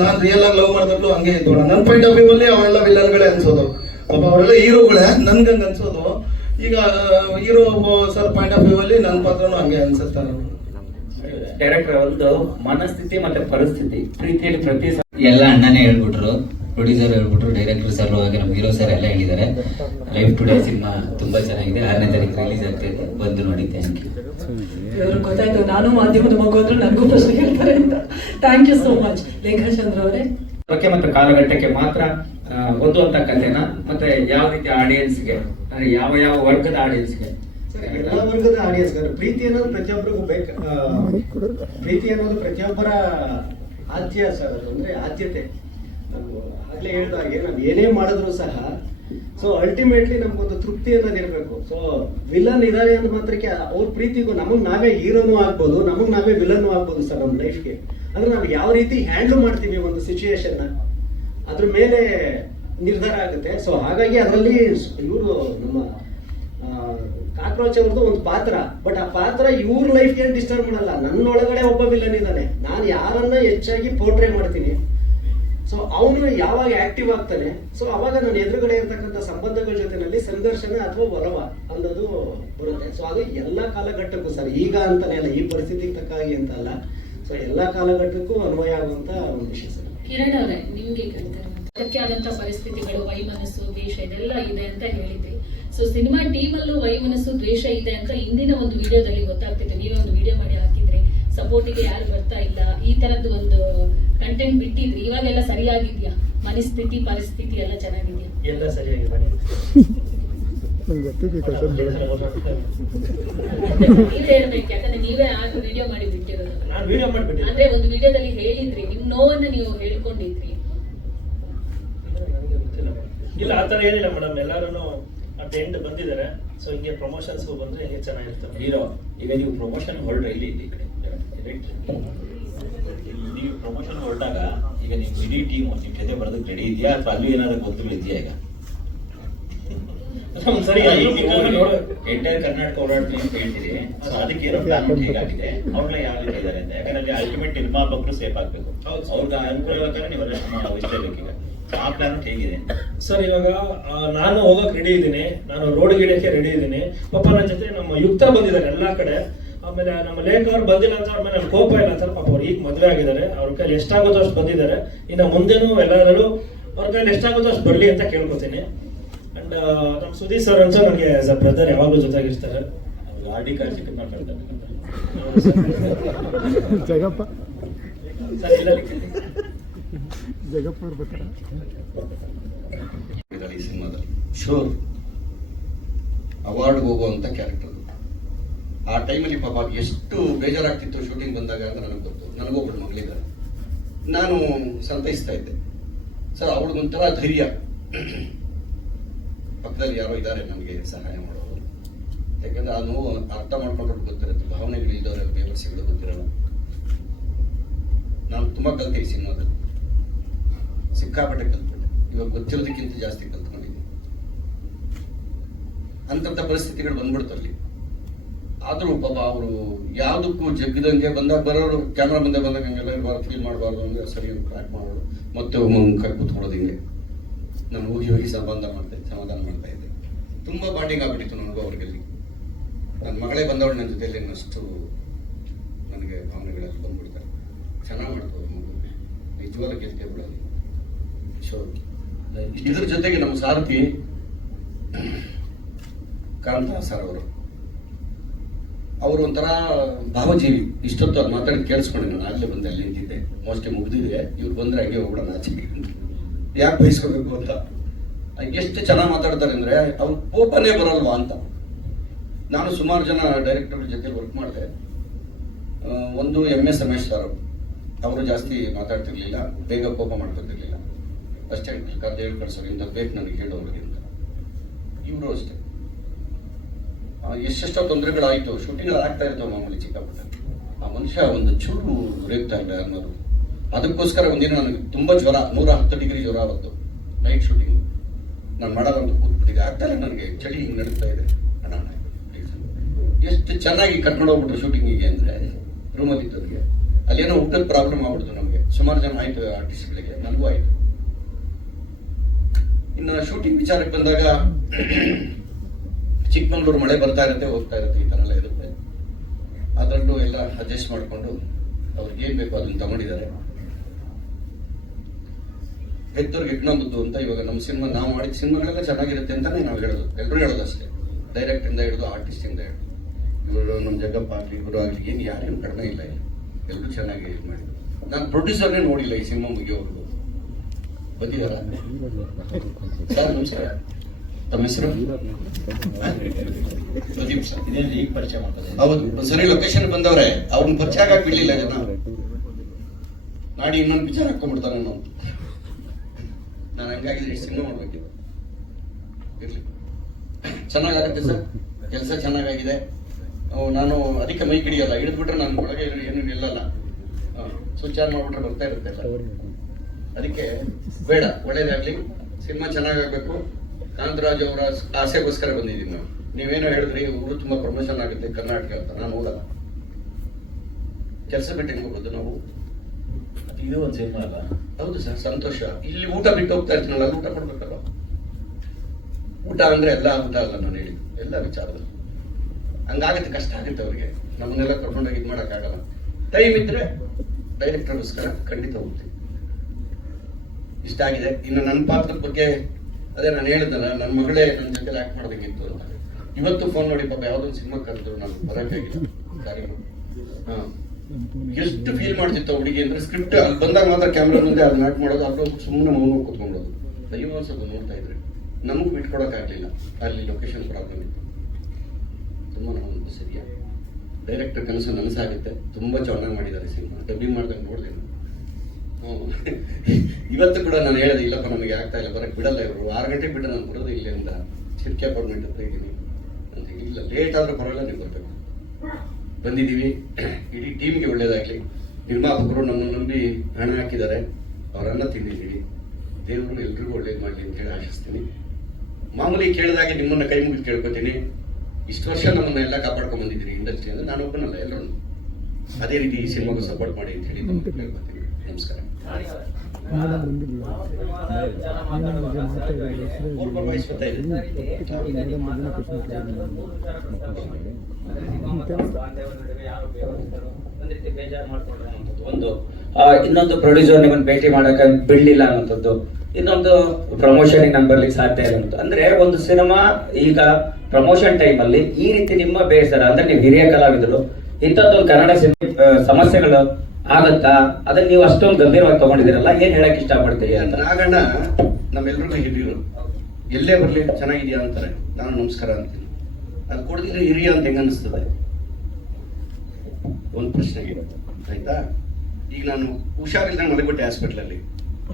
ನಾನ್ ರಿಯಲ್ ಆಗಿ ಲವ್ ಮಾಡಿದಾಗ್ಲೂ ಹಂಗೆ ಇದ್ದೋಣ. ನನ್ನ ಪಾಯಿಂಟ್ ಆಫ್ ವ್ಯೂ ಅಲ್ಲಿ ಅವೆಲ್ಲ ವಿಲನ್ಗಳೇ ಅನ್ಸೋದು, ಪಾಪ ಅವರೆಲ್ಲ ಹೀರೋಗಳೇ ನನ್ಗಂಗ ಅನ್ಸೋದು. ಈಗ hero sir point of view ಅಲ್ಲಿ ನನ್ನ ಪಾತ್ರನೂ ಹಂಗೆ ಅನ್ಸುತ್ತಾರೆ. ಡೈರೆಕ್ಟರ್ ಒಂದು ಮನಸ್ಥಿತಿ ಮತ್ತೆ ಪರಿಸ್ಥಿತಿ ಪ್ರೀತಿಯಲ್ಲಿ ಪ್ರತಿ ಎಲ್ಲ ಅಣ್ಣನೇ ಹೇಳ್ಬಿಟ್ರು, ಪ್ರೊಡ್ಯೂಸರ್ ಹೇಳ್ಬಿಟ್ರು, ಡೈರೆಕ್ಟರ್ ಸರ್ ಹಾಗೆ ನಮ್ಮ ಹೀರೋ ಸರ್ ಎಲ್ಲ ಹೇಳಿದ್ದಾರೆ. ಲೈಫ್ ಟುಡೇ ಸಿನಿಮಾ ತುಂಬಾ ಚೆನ್ನಾಗಿದೆ. 6ನೇ ತಾರೀಕು ರಿಲೀಸ್ ಆಗ್ತಿದೆ, ಬಂದು ನೋಡಿ. Thank you. ಇವರು ಗೊತ್ತಾಯ್ತು, ನಾನು ಮಾಧ್ಯಮದ ಮಗು ಅಂದ್ರೆ ನನಗೂ ಪ್ರಶ್ನೆ ಕೇಳ್ತಾರೆ ಅಂತ. ಥ್ಯಾಂಕ್ ಯು ಸೋ ಮಚ್ ಲೇಖಾಚಂದ್ರ ಅವರೇ. ಮತ್ತು ಕಾಲಘಟ್ಟಕ್ಕೆ ಮಾತ್ರ ಓದುವಂತ ಕಥೆನ ಮತ್ತೆ ಯಾವ ರೀತಿ ಆಡಿಯನ್ಸ್ಗೆ, ಅಂದ್ರೆ ಯಾವ ಯಾವ ವರ್ಗದ ಆಡಿಯನ್ಸ್ಗೆ? ಎಲ್ಲ ವರ್ಗದ ಆಡಿಯನ್ಸ್. ಪ್ರೀತಿ ಅನ್ನೋದು ಪ್ರತಿಯೊಬ್ಬರಿಗೂ ಬೇಕು. ಪ್ರೀತಿ ಅನ್ನೋದು ಪ್ರತಿಯೊಬ್ಬರ ಆದ್ಯ ಸರ್. ಅದು ಅಂದ್ರೆ ಆದ್ಯತೆ. ನಾವು ಆಗ್ಲೇ ಹೇಳಿದಾಗೆ ನಾವು ಏನೇ ಮಾಡಿದ್ರು ಸಹ ಸೊ ಅಲ್ಟಿಮೇಟ್ಲಿ ನಮ್ಗೊಂದು ತೃಪ್ತಿ ಅನ್ನೋದು ಇರಬೇಕು. ಸೊ ವಿಲನ್ ಇದಾರೆ ಅಂದ ಮಾತ್ರಕ್ಕೆ ಅವ್ರ ಪ್ರೀತಿಗೂ ನಮಗ್ ನಾವೇ ಹೀರೋನು ಆಗ್ಬೋದು, ನಮಗ್ ನಾವೇ ವಿಲನ್ ಆಗ್ಬೋದು ಸರ್ ನಮ್ಮ ಲೈಫ್ಗೆ. ಅಂದ್ರೆ ನಾವು ಯಾವ ರೀತಿ ಹ್ಯಾಂಡಲ್ ಮಾಡ್ತೀವಿ ಒಂದು ಸಿಚುಯೇಷನ್ ನ, ಅದ್ರ ಮೇಲೆ ನಿರ್ಧಾರ ಆಗುತ್ತೆ. ಸೊ ಹಾಗಾಗಿ ಅದರಲ್ಲಿ ಇವರು ನಮ್ಮ ಕಾಕ್ರೋಚ್ ಅವ್ರದ್ದು ಒಂದು ಪಾತ್ರ, ಬಟ್ ಆ ಪಾತ್ರ ಇವ್ರ ಲೈಫ್ ಏನು ಡಿಸ್ಟರ್ಬ್ ಮಾಡಲ್ಲ. ನನ್ನೊಳಗಡೆ ಒಬ್ಬ ವಿಲನ್ ಇದ್ದಾನೆ, ನಾನು ಯಾರನ್ನ ಹೆಚ್ಚಾಗಿ ಪೋರ್ಟ್ರೇ ಮಾಡ್ತೀನಿ. ಸೊ ಅವನು ಯಾವಾಗ ಆಕ್ಟಿವ್ ಆಗ್ತಾನೆ, ಸೊ ಅವಾಗ ನನ್ನ ಎದುರುಗಡೆ ಇರ್ತಕ್ಕಂಥ ಸಂಬಂಧಗಳ ಜೊತೆನಲ್ಲಿ ಸಂಘರ್ಷಣ ಅಥವಾ ಒಲವ ಅನ್ನೋದು ಬರುತ್ತೆ. ಸೊ ಅದು ಎಲ್ಲ ಕಾಲಘಟ್ಟಕ್ಕೂ ಸರ್, ಈಗ ಅಂತಾನೆ ಅಲ್ಲ, ಈ ಪರಿಸ್ಥಿತಿಗೆ ತಕ್ಕಾಗಿ ಅಂತ ಅಲ್ಲ, ಸೊ ಎಲ್ಲ ಕಾಲಘಟ್ಟಕ್ಕೂ ಅನ್ವಯ ಆಗುವಂತ ಒಂದು ವಿಷಯ ಸರ್. ಕಿರಣ್ ಅವರೇ, ನಿಮ್ಗೆ ಕೇಳ್ತಾರೆ, ಅದಕ್ಕೆ ಆದಂತ ಪರಿಸ್ಥಿತಿಗಳು, ವೈಮನಸ್ಸು, ದ್ವೇಷ ಇದೆಲ್ಲ ಇದೆ ಅಂತ ಹೇಳಿದ್ರಿ. ಸೊ ಸಿನಿಮಾ ಟೀಮ್ ಅಲ್ಲೂ ವೈಮನಸ್ಸು, ದ್ವೇಷ ಇದೆ ಅಂತ ಇಂದಿನ ಒಂದು ವಿಡಿಯೋದಲ್ಲಿ ಗೊತ್ತಾಗ್ತಿದೆ. ನೀವೇ ಒಂದು ವಿಡಿಯೋ ಮಾಡಿ ಹಾಕಿದ್ರಿ. ಸಪೋರ್ಟಿಗೆ ಯಾರು ಬರ್ತಾ ಇಲ್ಲ, ಈ ತರದ್ದು ಒಂದು ಕಂಟೆಂಟ್ ಬಿಟ್ಟಿದ್ರಿ. ಇವಾಗೆಲ್ಲ ಸರಿಯಾಗಿದ್ಯಾ? ಮನಸ್ಥಿತಿ ಪರಿಸ್ಥಿತಿ ಎಲ್ಲ ಚೆನ್ನಾಗಿದ್ಯಾ? ಎಲ್ಲ ಸರಿಯಾಗಿದೆ. ನೀವೇ ಹೇಳ್ಬೇಕು, ಯಾಕಂದ್ರೆ ನೀವೇ ವಿಡಿಯೋ ಮಾಡಿ ಬಿಟ್ಟಿರೋದು. ನಾನು ವಿಡಿಯೋ ಮಾಡಿಬಿಟ್ಟಿದ್ದೆ. ಅಂದ್ರೆ ಒಂದು ವಿಡಿಯೋದಲ್ಲಿ ಹೇಳಿದ್ರಿ, ನಿಮ್ ನೋವನ್ನ ನೀವು ಹೇಳ್ಕೊಂಡಿದ್ರಿ. ಇಲ್ಲ, ಆ ಥರ ಏನಿಲ್ಲ ಮೇಡಮ್, ಎಲ್ಲರೂ ಅಟ್ ಎಂಡ್ ಬಂದಿದ್ದಾರೆ. ಸೊ ಹಿಂಗೆ ಪ್ರಮೋಷನ್ಸ್ ಬಂದ್ರೆ ಹಿಂಗೆ ಚೆನ್ನಾಗಿರ್ತದೆ. ಹೀರೋ, ಈಗ ನೀವು ಪ್ರಮೋಷನ್ ಹೊರಡ್ರೆ ಇಲ್ಲಿ ಈ ಕಡೆ ನೀವು ಪ್ರಮೋಷನ್ ಹೊರಟಾಗ ಈಗ ನೀವು ಇಡೀ ಟೀಮ್ ನಿಮ್ಮ ಜೊತೆ ಬರೋದಕ್ಕೆ ರೆಡಿ ಇದೆಯಾ ಅಥವಾ ಅಲ್ಲೂ ಏನಾದ್ರು ಗೊತ್ತುಗಳಿದೆಯಾ? ಈಗ ಸರಿ, ಎಂಟೈರ್ ಕರ್ನಾಟಕ ಓಡಾಡ್ತೀನಿ ಅಂತ ಹೇಳ್ತೀರಿ. ಸೊ ಅದಕ್ಕೆ ಏನೋ ಪ್ಲಾನ್ ಹೇಗಾಗಿದೆ, ಅವ್ರನ್ನ ಯಾವ ರೀತಿ ಇದ್ದಾರೆ ಅಂತ. ಯಾಕಂದ್ರೆ ಅಲ್ಟಿಮೇಟ್ ನಿರ್ಮಾಪಕರು ಸೇಫ್ ಆಗ್ಬೇಕು, ಅವ್ರಿಗೆ ಅನುಕೂಲ ಆಗ್ಬೇಕಾದ್ರೆ ನೀವೆಲ್ಲ ವಹಿಸಲೇಬೇಕು. ಈಗ ಆ ಪ್ಲಾನ್ ಹೇಗಿದೆ ಸರ್? ಇವಾಗ ನಾನು ಹೋಗಕ್ ರೆಡಿ ಇದ್ದೀನಿ, ನಾನು ರೋಡ್ ಗಿಡಕ್ಕೆ ರೆಡಿ ಇದ್ದೀನಿ. ಪಾಪ ನನ್ನ ಜೊತೆ ನಮ್ಮ ಯುಕ್ತ ಬಂದಿದ್ದಾರೆ ಎಲ್ಲಾ ಕಡೆ. ಆಮೇಲೆ ನಮ್ಮ ಲೇಖ ಅವ್ರು ಬಂದಿಲ್ಲ ಅಂತ ಆಮೇಲೆ ನನ್ ಕೋಪ ಇಲ್ಲ ಅಂತ ಪಾಪ ಅವ್ರು ಈಗ ಮದುವೆ ಆಗಿದ್ದಾರೆ. ಅವ್ರ ಕೈಲಿ ಎಷ್ಟಾಗುತ್ತೋ ಅಷ್ಟು ಬಂದಿದ್ದಾರೆ. ಇನ್ನು ಮುಂದೆನೂ ಎಲ್ಲರೂ ಅವ್ರ ಕೈಲಿ ಎಷ್ಟಾಗುತ್ತೋ ಅಷ್ಟು ಬರ್ಲಿ ಅಂತ ಕೇಳ್ಕೊತೀನಿ. ಅಂಡ್ ನಮ್ಮ ಸುದೀಪ್ ಸರ್ ಅಂತ ನನಗೆ ಆಸ್ ಅ ಬ್ರದರ್ ಯಾವಾಗಲೂ ಜೊತೆಗಿರ್ತಾರೆ. ಆರ್ ಡಿ ಕಾರ್ಡ್ ಚಿಕ್ಕ ಮಾತಾಡ್ತಾರೆ ಜಗಪ್ಪ ಸರ್. ಇಲ್ಲ ಜಗಪ್ಪ ಅವ್ರು ಬರ್ತಾರೆ ಈ ಸಿನಿಮಾದಲ್ಲಿ ಶೋರ್ ಅವಾರ್ಡ್ ಹೋಗುವಂತ ಕ್ಯಾರೆಕ್ಟರ್. ಆ ಟೈಮಲ್ಲಿ ಪಾಪ ಎಷ್ಟು ಬೇಜಾರಾಗ್ತಿತ್ತು ಶೂಟಿಂಗ್ ಬಂದಾಗ ಅಂತ ನನಗೆ ಗೊತ್ತು. ನನಗೊಬ್ಬಳು ಮಗಳಿದ್ದಾರೆ, ನಾನು ಸಂತೈಸ್ತಾ ಇದ್ದೆ ಸರ್. ಅವಳಿಗೊಂಥರ ಧೈರ್ಯ, ಪಕ್ಕದಲ್ಲಿ ಯಾರೋ ಇದ್ದಾರೆ ನನಗೆ ಸಹಾಯ ಮಾಡೋರು. ಯಾಕಂದ್ರೆ ಆ ನೋವು ಅರ್ಥ ಮಾಡ್ಕೊಂಡ್ರೆ ಗೊತ್ತಿರುತ್ತೆ, ಭಾವನೆಗಳು ಇದ್ದವರೆಲ್ಲ ಬೇವರ್ಸಿಗಳು ಗೊತ್ತಿರಲ್ಲ. ನಾನು ತುಂಬಾ ಕಲಿತೆ ಈ ಸಿನಿಮಾದಲ್ಲಿ, ಸಿಕ್ಕಾಪಟ್ಟೆ ಕಲ್ತ್ಬಿಟ್ಟೆ. ಇವಾಗ ಗೊತ್ತಿರೋದಕ್ಕಿಂತ ಜಾಸ್ತಿ ಕಲ್ತ್ಕೊಂಡಿದ್ದೀನಿ. ಅಂತಂತ ಪರಿಸ್ಥಿತಿಗಳು ಬಂದ್ಬಿಡ್ತಲ್ಲಿ. ಆದ್ರೂ ಪಾಪ ಅವರು ಯಾವುದಕ್ಕೂ ಜಗ್ಗಿದಂಗೆ ಬಂದಾಗ ಬರೋರು ಕ್ಯಾಮ್ರಾ ಮುಂದೆ ಬಂದಾಗ ಹಂಗೆಲ್ಲ ಇರಬಾರ್ದು, ಫೀಲ್ ಮಾಡಬಾರ್ದು ಅಂದ್ರೆ ಸರಿ ಟ್ರ್ಯಾಕ್ ಮಾಡೋರು, ಮತ್ತೆ ಕೈ ಕೂತ್ಕೊಳ್ಳೋದು. ಹಿಂಗೆ ನಾನು ಹೋಗಿ ಸಮಾಧಾನ ಮಾಡ್ತಾ ಇದ್ದೆ. ತುಂಬಾ ಬಾಂಡಿಂಗ್ ಆಗ್ಬಿಟ್ಟಿತ್ತು ನನಗೂ ಅವ್ರಿಗೆಲ್ಲಿ. ನನ್ನ ಮಗಳೇ ಬಂದವಳು ನನ್ನ ಜೊತೆಯಲ್ಲಿ ಅಷ್ಟು ನನಗೆ ಭಾವನೆಗಳಲ್ಲಿ ಬಂದ್ಬಿಡ್ತಾರೆ. ಚೆನ್ನಾಗಿ ಮಾಡ್ತಾರೆ ಮಗು, ನಿಜವಾಗ್ಲೂ ಗೆಲ್ತೇ ಬಿಡೋದು. ಇದ್ರ ಜೊತೆಗೆ ನಮ್ಮ ಸಾರಥಿ ಕಾಂತ ಸರ್ ಅವರು ಒಂಥರ ಭಾವಜೀವಿ. ಇಷ್ಟೊತ್ತು ಅದು ಮಾತಾಡಿ ಕೇಳಿಸ್ಕೊಂಡೆ. ನಾನು ಆಗ್ಲೇ ಬಂದೆ, ಅಲ್ಲಿ ನಿಂತಿದ್ದೆ, ಮೋಸ್ಟ್ಲಿ ಮುಗ್ದಿದೆ. ಇವ್ರು ಬಂದ್ರೆ ಹಂಗೆ ಹೋಗ್ಬಿಡೋಣ ಆಚೆಗೆ, ಯಾಕೆ ಬಯಸ್ಕೋಬೇಕು ಅಂತ. ಎಷ್ಟು ಚೆನ್ನಾಗಿ ಮಾತಾಡ್ತಾರೆ ಅಂದ್ರೆ ಅವ್ರ ಕೋಪನೇ ಬರಲ್ವಾ ಅಂತ. ನಾನು ಸುಮಾರು ಜನ ಡೈರೆಕ್ಟರ್ ಜೊತೆ ವರ್ಕ್ ಮಾಡಿದೆ. ಒಂದು MS ರಮೇಶ್ ಸರ್, ಅವರು ಜಾಸ್ತಿ ಮಾತಾಡ್ತಿರ್ಲಿಲ್ಲ, ಬೇಗ ಕೋಪ ಮಾಡ್ಕೊತಿರ್ಲಿಲ್ಲ. ಅಷ್ಟೇ ಕರೆದು ಹೇಳಿ ಕಳ್ಸೋರು, ಇಂಥ ಬೇಕು ನನಗೆ ಹೇಳೋರಿಗೆ ಅಂತ. ಇವರು ಅಷ್ಟೇ. ಎಷ್ಟೆಷ್ಟೋ ತೊಂದರೆಗಳಾಯಿತು, ಶೂಟಿಂಗ್ ಆಗ್ತಾ ಇರ್ತಾವೆ ಮಾಮೂಲಿ ಚಿಕ್ಕಪುಟ್ಟ. ಆ ಮನುಷ್ಯ ಒಂದು ಚೂರು ರೇಗ್ತಾ ಇಲ್ಲ ಅನ್ನೋದು. ಅದಕ್ಕೋಸ್ಕರ ಒಂದಿನ ನನಗೆ ತುಂಬ ಜ್ವರ, 110 ಡಿಗ್ರಿ ಜ್ವರ ಅವತ್ತು ನೈಟ್ ಶೂಟಿಂಗ್. ನಾನು ಮಾಡಲ್ಲ ಅಂತ ಕೂತ್ಬಿಟ್ಟಿದ್ದೆ, ಆಗ್ತಾಯಿಲ್ಲ ನನಗೆ, ಚಳಿ ಹಿಂಗೆ ನಡೀತಾ ಇದೆ. ಅಣ್ಣ ಎಷ್ಟು ಚೆನ್ನಾಗಿ ಕರ್ಕೊಂಡು ಹೋಗ್ಬಿಟ್ರು ಶೂಟಿಂಗಿಗೆ ಅಂದರೆ ರೂಮಲ್ಲಿ ಇದ್ದವ್ರಿಗೆ. ಅಲ್ಲೇನೋ ಊಟದ ಪ್ರಾಬ್ಲಮ್ ಆಗ್ಬಿಡ್ತು ನಮಗೆ. ಸುಮಾರು ಜನ ಆಯಿತು ಆರ್ಟಿಸ್ಟ್ಗಳಿಗೆ, ನನಗೂ ಆಯಿತು. ಇನ್ನು ಶೂಟಿಂಗ್ ವಿಚಾರಕ್ಕೆ ಬಂದಾಗ ಚಿಕ್ಕಮಂಗ್ಳೂರು ಮಳೆ ಬರ್ತಾ ಇರುತ್ತೆ, ಹೋಗ್ತಾ ಇರುತ್ತೆ, ಈ ಥರ ಎಲ್ಲ ಇರುತ್ತೆ. ಅದರಲ್ಲೂ ಎಲ್ಲ ಅಡ್ಜಸ್ಟ್ ಮಾಡಿಕೊಂಡು ಅವ್ರಿಗೆ ಏನು ಬೇಕು ಅದನ್ನು ತಗೊಂಡಿದ್ದಾರೆ. ಹೆತ್ತವ್ರಿಗೆ ಯಜ್ಞಬುದ್ಧು ಅಂತ ಇವಾಗ ನಮ್ಮ ಸಿನಿಮಾ, ನಾವು ಮಾಡಿದ ಸಿನಿಮಾಗಳೆಲ್ಲ ಚೆನ್ನಾಗಿರುತ್ತೆ ಅಂತಾನೆ ನಾವು ಹೇಳೋದು, ಎಲ್ಲರೂ ಹೇಳೋದು ಅಷ್ಟೇ. ಡೈರೆಕ್ಟಿಂದ ಹಿಡಿದು ಆರ್ಟಿಸ್ಟಿಂದ ಹಿಡಿದು ಇವರು ನಮ್ಮ ಜಗಪ್ಪ ಆಗಲಿ, ಇವರು ಆಗಲಿ, ಏನು ಯಾರೇನು ಕಡಿಮೆ ಇಲ್ಲ, ಎಲ್ಲರೂ ಚೆನ್ನಾಗಿ ಇದು ಮಾಡಿದ್ರು. ನಾನು ಪ್ರೊಡ್ಯೂಸರ್ನೇ ನೋಡಿಲ್ಲ ಈ ಸಿನಿಮಾ ಮುಗಿಯೋವರೆಗೂ. ಬಂದಿದ್ದಾರ ಸರ್? ನಮಸ್ಕಾರ, ತಮ್ಮ ಹೆಸರು? ಪ್ರದೀಪ್ ಸರ್. ಇದೇನು ಈಗ ಪರಿಚಯ ಮಾಡ್ತಾರೆ? ಹೌದು, ಸರಿ ಲೊಕೇಶನ್ ಬಂದವ್ರೆ, ಅವ್ರನ್ನ ಪರಿಚಯ ಆಗಕ್ಕೆ ಬಿಡ್ಲಿಲ್ಲ ಜನ. ನಾಡಿ ಇನ್ನೊಂದು ಪಿಕ್ಚರ್ ಹಾಕೊಂಡ್ಬಿಡ್ತಾರೆ ನಾವು. ನಾನು ಹಂಗಾಗಿದ್ರೆ ಸಿನಿಮಾ ಮಾಡ್ಬೇಕಿತ್ತು. ಇರ್ಲಿ, ಚೆನ್ನಾಗಾಗುತ್ತೆ ಸರ್, ಕೆಲಸ ಚೆನ್ನಾಗಾಗಿದೆ. ನಾನು ಅದಕ್ಕೆ ಮೈ ಹಿಡಿಯಲ್ಲ, ಹಿಡಿದ್ಬಿಟ್ರೆ ನಾನು ಒಳಗೆ ಏನು ನಿಲ್ಲಲ್ಲ. ಸ್ವಿಚ್ ಆನ್ ಮಾಡ್ಬಿಟ್ರೆ ಬರ್ತಾ ಇರುತ್ತೆ ಎಲ್ಲ. ಅದಕ್ಕೆ ಬೇಡ, ಒಳ್ಳೇದಾಗ್ಲಿ, ಸಿನಿಮಾ ಚೆನ್ನಾಗಾಗಬೇಕು. ಕಾಂತರಾಜ್ ಅವರ ಆಸೆಗೋಸ್ಕರ ಬಂದಿದ್ದೀವಿ ನಾವು. ನೀವೇನೋ ಹೇಳಿದ್ರಿ ಊರು ತುಂಬಾ ಪ್ರಮೋಷನ್ ಆಗುತ್ತೆ ಕರ್ನಾಟಕ ಅಂತ. ನಾನು ಹೋಗಲ್ಲ, ಕೆಲಸ ಬಿಟ್ಟು ಹೆಂಗೆ ಹೋಗೋದು ನಾವು? ಇದು ಒಂದು ಸಿನಿಮಾ ಅಲ್ಲ? ಹೌದು ಸರ್, ಸಂತೋಷ. ಇಲ್ಲಿ ಊಟ ಬಿಟ್ಟು ಹೋಗ್ತಾ ಇರ್ತೀನಲ್ಲ, ಅಲ್ಲಿ ಊಟ ಕೊಡ್ಬೇಕಲ್ಲ. ಊಟ ಅಂದ್ರೆ ಎಲ್ಲ ಊಟ ಅಲ್ಲ, ನಾನು ಹೇಳಿದ್ದು ಎಲ್ಲ ವಿಚಾರದಲ್ಲಿ. ಹಂಗಾಗತ್ತೆ, ಕಷ್ಟ ಆಗುತ್ತೆ ಅವ್ರಿಗೆ. ನಮ್ಮನ್ನೆಲ್ಲ ಕರ್ಕೊಂಡೋಗಿ ಇದು ಮಾಡೋಕ್ಕಾಗಲ್ಲ. ಟೈಮ್ ಇದ್ರೆ ಡೈರೆಕ್ಟರ್ಗೋಸ್ಕರ ಖಂಡಿತ ಹೋಗ್ತೀವಿ. ಇಷ್ಟ ಆಗಿದೆ. ಇನ್ನು ನನ್ನ ಪಾತ್ರದ ಬಗ್ಗೆ ಅದೇ ನಾನು ಹೇಳಿದ್ನಲ್ಲ, ನನ್ನ ಮಗಳೇ ನನ್ನ ಜೊತೆ ಆಕ್ಟ್ ಮಾಡ್ಬೇಕಿತ್ತು ಅಂತ. ಇವತ್ತು ಫೋನ್ ಮಾಡಿ ಪಾಪ ಯಾವುದೊಂದು ಸಿನಿಮಾ ಕರೆದ್ರು, ನಾನು ಬರೋಕ್ಕಾಗಿಲ್ಲ. ಸರಿ, ಎಷ್ಟು ಫೀಲ್ ಮಾಡ್ತಿತ್ತು ಹುಡುಗಿ ಅಂದ್ರೆ ಸ್ಕ್ರಿಪ್ಟ್ ಅಲ್ಲಿ ಬಂದಾಗ ಮಾತ್ರ ಕ್ಯಾಮ್ರಾ ಮುಂದೆ ಅದು ನಾಟ್ ಮಾಡೋದು, ಅಲ್ಲಿ ಸುಮ್ಮನೆ ಮೌನ ಕೂತ್ಕೊಂಡೋದು. ದೈವ ಅನ್ಸೋದು ನೋಡ್ತಾ ಇದ್ರೆ ನಮಗೂ ಬಿಟ್ಕೊಡೋಕ್ಕಾಗಲಿಲ್ಲ, ಅಲ್ಲಿ ಲೊಕೇಶನ್ ಪ್ರಾಬ್ಲಮ್ ಇತ್ತು. ತುಂಬ ನಾವು ಸರಿಯಾ ಡೈರೆಕ್ಟರ್ ಕನಸು ನನಸಾಗುತ್ತೆ. ತುಂಬ ಚೆನ್ನಾಗಿ ಮಾಡಿದ್ದಾರೆ ಸಿನಿಮಾ. ಡಬ್ಬಿಂಗ್ ಮಾಡಿದಾಗ ನೋಡಿದೆ ನಾನು. ಇವತ್ತು ಕೂಡ ನಾನು ಹೇಳಿದೆ, ಇಲ್ಲಪ್ಪ ನಮಗೆ ಆಗ್ತಾ ಇಲ್ಲ, ಬರಕ್ಕೆ ಬಿಡಲ್ಲ ಇವರು, 6 ಗಂಟೆಗೆ ಬಿಟ್ಟು ನಾನು ಬರೋದು ಇಲ್ಲಿಂದ ಶಿರ್ಕೆ ಅಪಾರ್ಟ್ಮೆಂಟ್ ಹತ್ರ ಇದ್ದೀನಿ ಅಂತ. ಇಲ್ಲ ಲೇಟ್ ಆದರೂ ಪರವಾಗಿಲ್ಲ, ನೀವು ಬರಬೇಕು. ಬಂದಿದ್ದೀವಿ. ಇಡೀ ಟೀಮ್ಗೆ ಒಳ್ಳೇದಾಗಲಿ. ನಿರ್ಮಾಪಕರು ನಮ್ಮನ್ನು ನಂಬಿ ಹಣ ಹಾಕಿದ್ದಾರೆ, ಅವರನ್ನ ತಿಂದಿದ್ದೀವಿ. ದೇವರು ಎಲ್ರಿಗೂ ಒಳ್ಳೇದು ಮಾಡಲಿ ಅಂತ ಹೇಳಿ ಆಶಿಸ್ತೀನಿ. ಮಾಮೂಲಿ ಕೇಳಿದಾಗೆ ನಿಮ್ಮನ್ನು ಕೈ ಮುಗಿದು ಕೇಳ್ಕೊತೀನಿ. ಇಷ್ಟು ವರ್ಷ ನಮ್ಮನ್ನ ಎಲ್ಲ ಕಾಪಾಡ್ಕೊಂಡು ಬಂದಿದ್ದೀರಿ ಇಂಡಸ್ಟ್ರಿ ಅಂದ್ರೆ, ನಾನು ಒಬ್ಬನಲ್ಲ, ಎಲ್ಲರೂ ಅದೇ ರೀತಿ ಈ ಸಿನಿಮಾಗೂ ಸಪೋರ್ಟ್ ಮಾಡಿ ಅಂತ ಹೇಳಿ ಕೇಳ್ಕೊತೀನಿ. ನಮಸ್ಕಾರ. ಒಂದು ಇನ್ನೊಂದು ಪ್ರೊಡ್ಯೂಸರ್ ನಿಮ್ಮನ್ನು ಭೇಟಿ ಮಾಡಕ್ಕೆ ಬಿಡ್ಲಿಲ್ಲ ಅನ್ನೋಂಥದ್ದು, ಇನ್ನೊಂದು ಪ್ರಮೋಷನ್ ನಾನು ಬರ್ಲಿಕ್ಕೆ ಸಾಧ್ಯ ಇಲ್ಲ ಅಂತ. ಅಂದ್ರೆ ಒಂದು ಸಿನಿಮಾ ಈಗ ಪ್ರಮೋಷನ್ ಟೈಮ್ ಅಲ್ಲಿ ಈ ರೀತಿ ನಿಮ್ಮ ಬೇಸರ ಅಂದ್ರೆ ನೀವು ಹಿರಿಯ ಕಲಾವಿದರು, ಇಂಥದ್ದೊಂದು ಕನ್ನಡ ಸಮಸ್ಯೆಗಳು ಆಗತ್ತಾ? ಅದನ್ನ ನೀವು ಅಷ್ಟೊಂದು ಗಂಭೀರವಾಗಿ ತಗೊಂಡಿದ್ದೀರಲ್ಲ, ಏನ್ ಹೇಳಕ್ ಇಷ್ಟಪಡ್ತೀರಿ ಅಂತ? ನಾಗಣ್ಣ ನಮ್ಮೆಲ್ಲರಿಗೂ ಹಿರಿಯರು, ಎಲ್ಲೇ ಬರ್ಲಿ ಚೆನ್ನಾಗಿದ್ಯಾ ಅಂತಾರೆ, ನಾನು ನಮಸ್ಕಾರ ಅಂತೀನಿ. ಅದು ಕೊಡದಿದ್ರೆ ಹಿರಿಯ ಅಂತ ಹೆಂಗ ಅನಿಸ್ತದೆ? ಒಂದು ಪ್ರಶ್ನೆ ಆಯ್ತಾ. ಈಗ ನಾನು ಹುಷಾರಿಲ್ದಂಗೆ ಮಲಗಿಬಿಟ್ಟೆ ಹಾಸ್ಪಿಟ್ಲಲ್ಲಿ.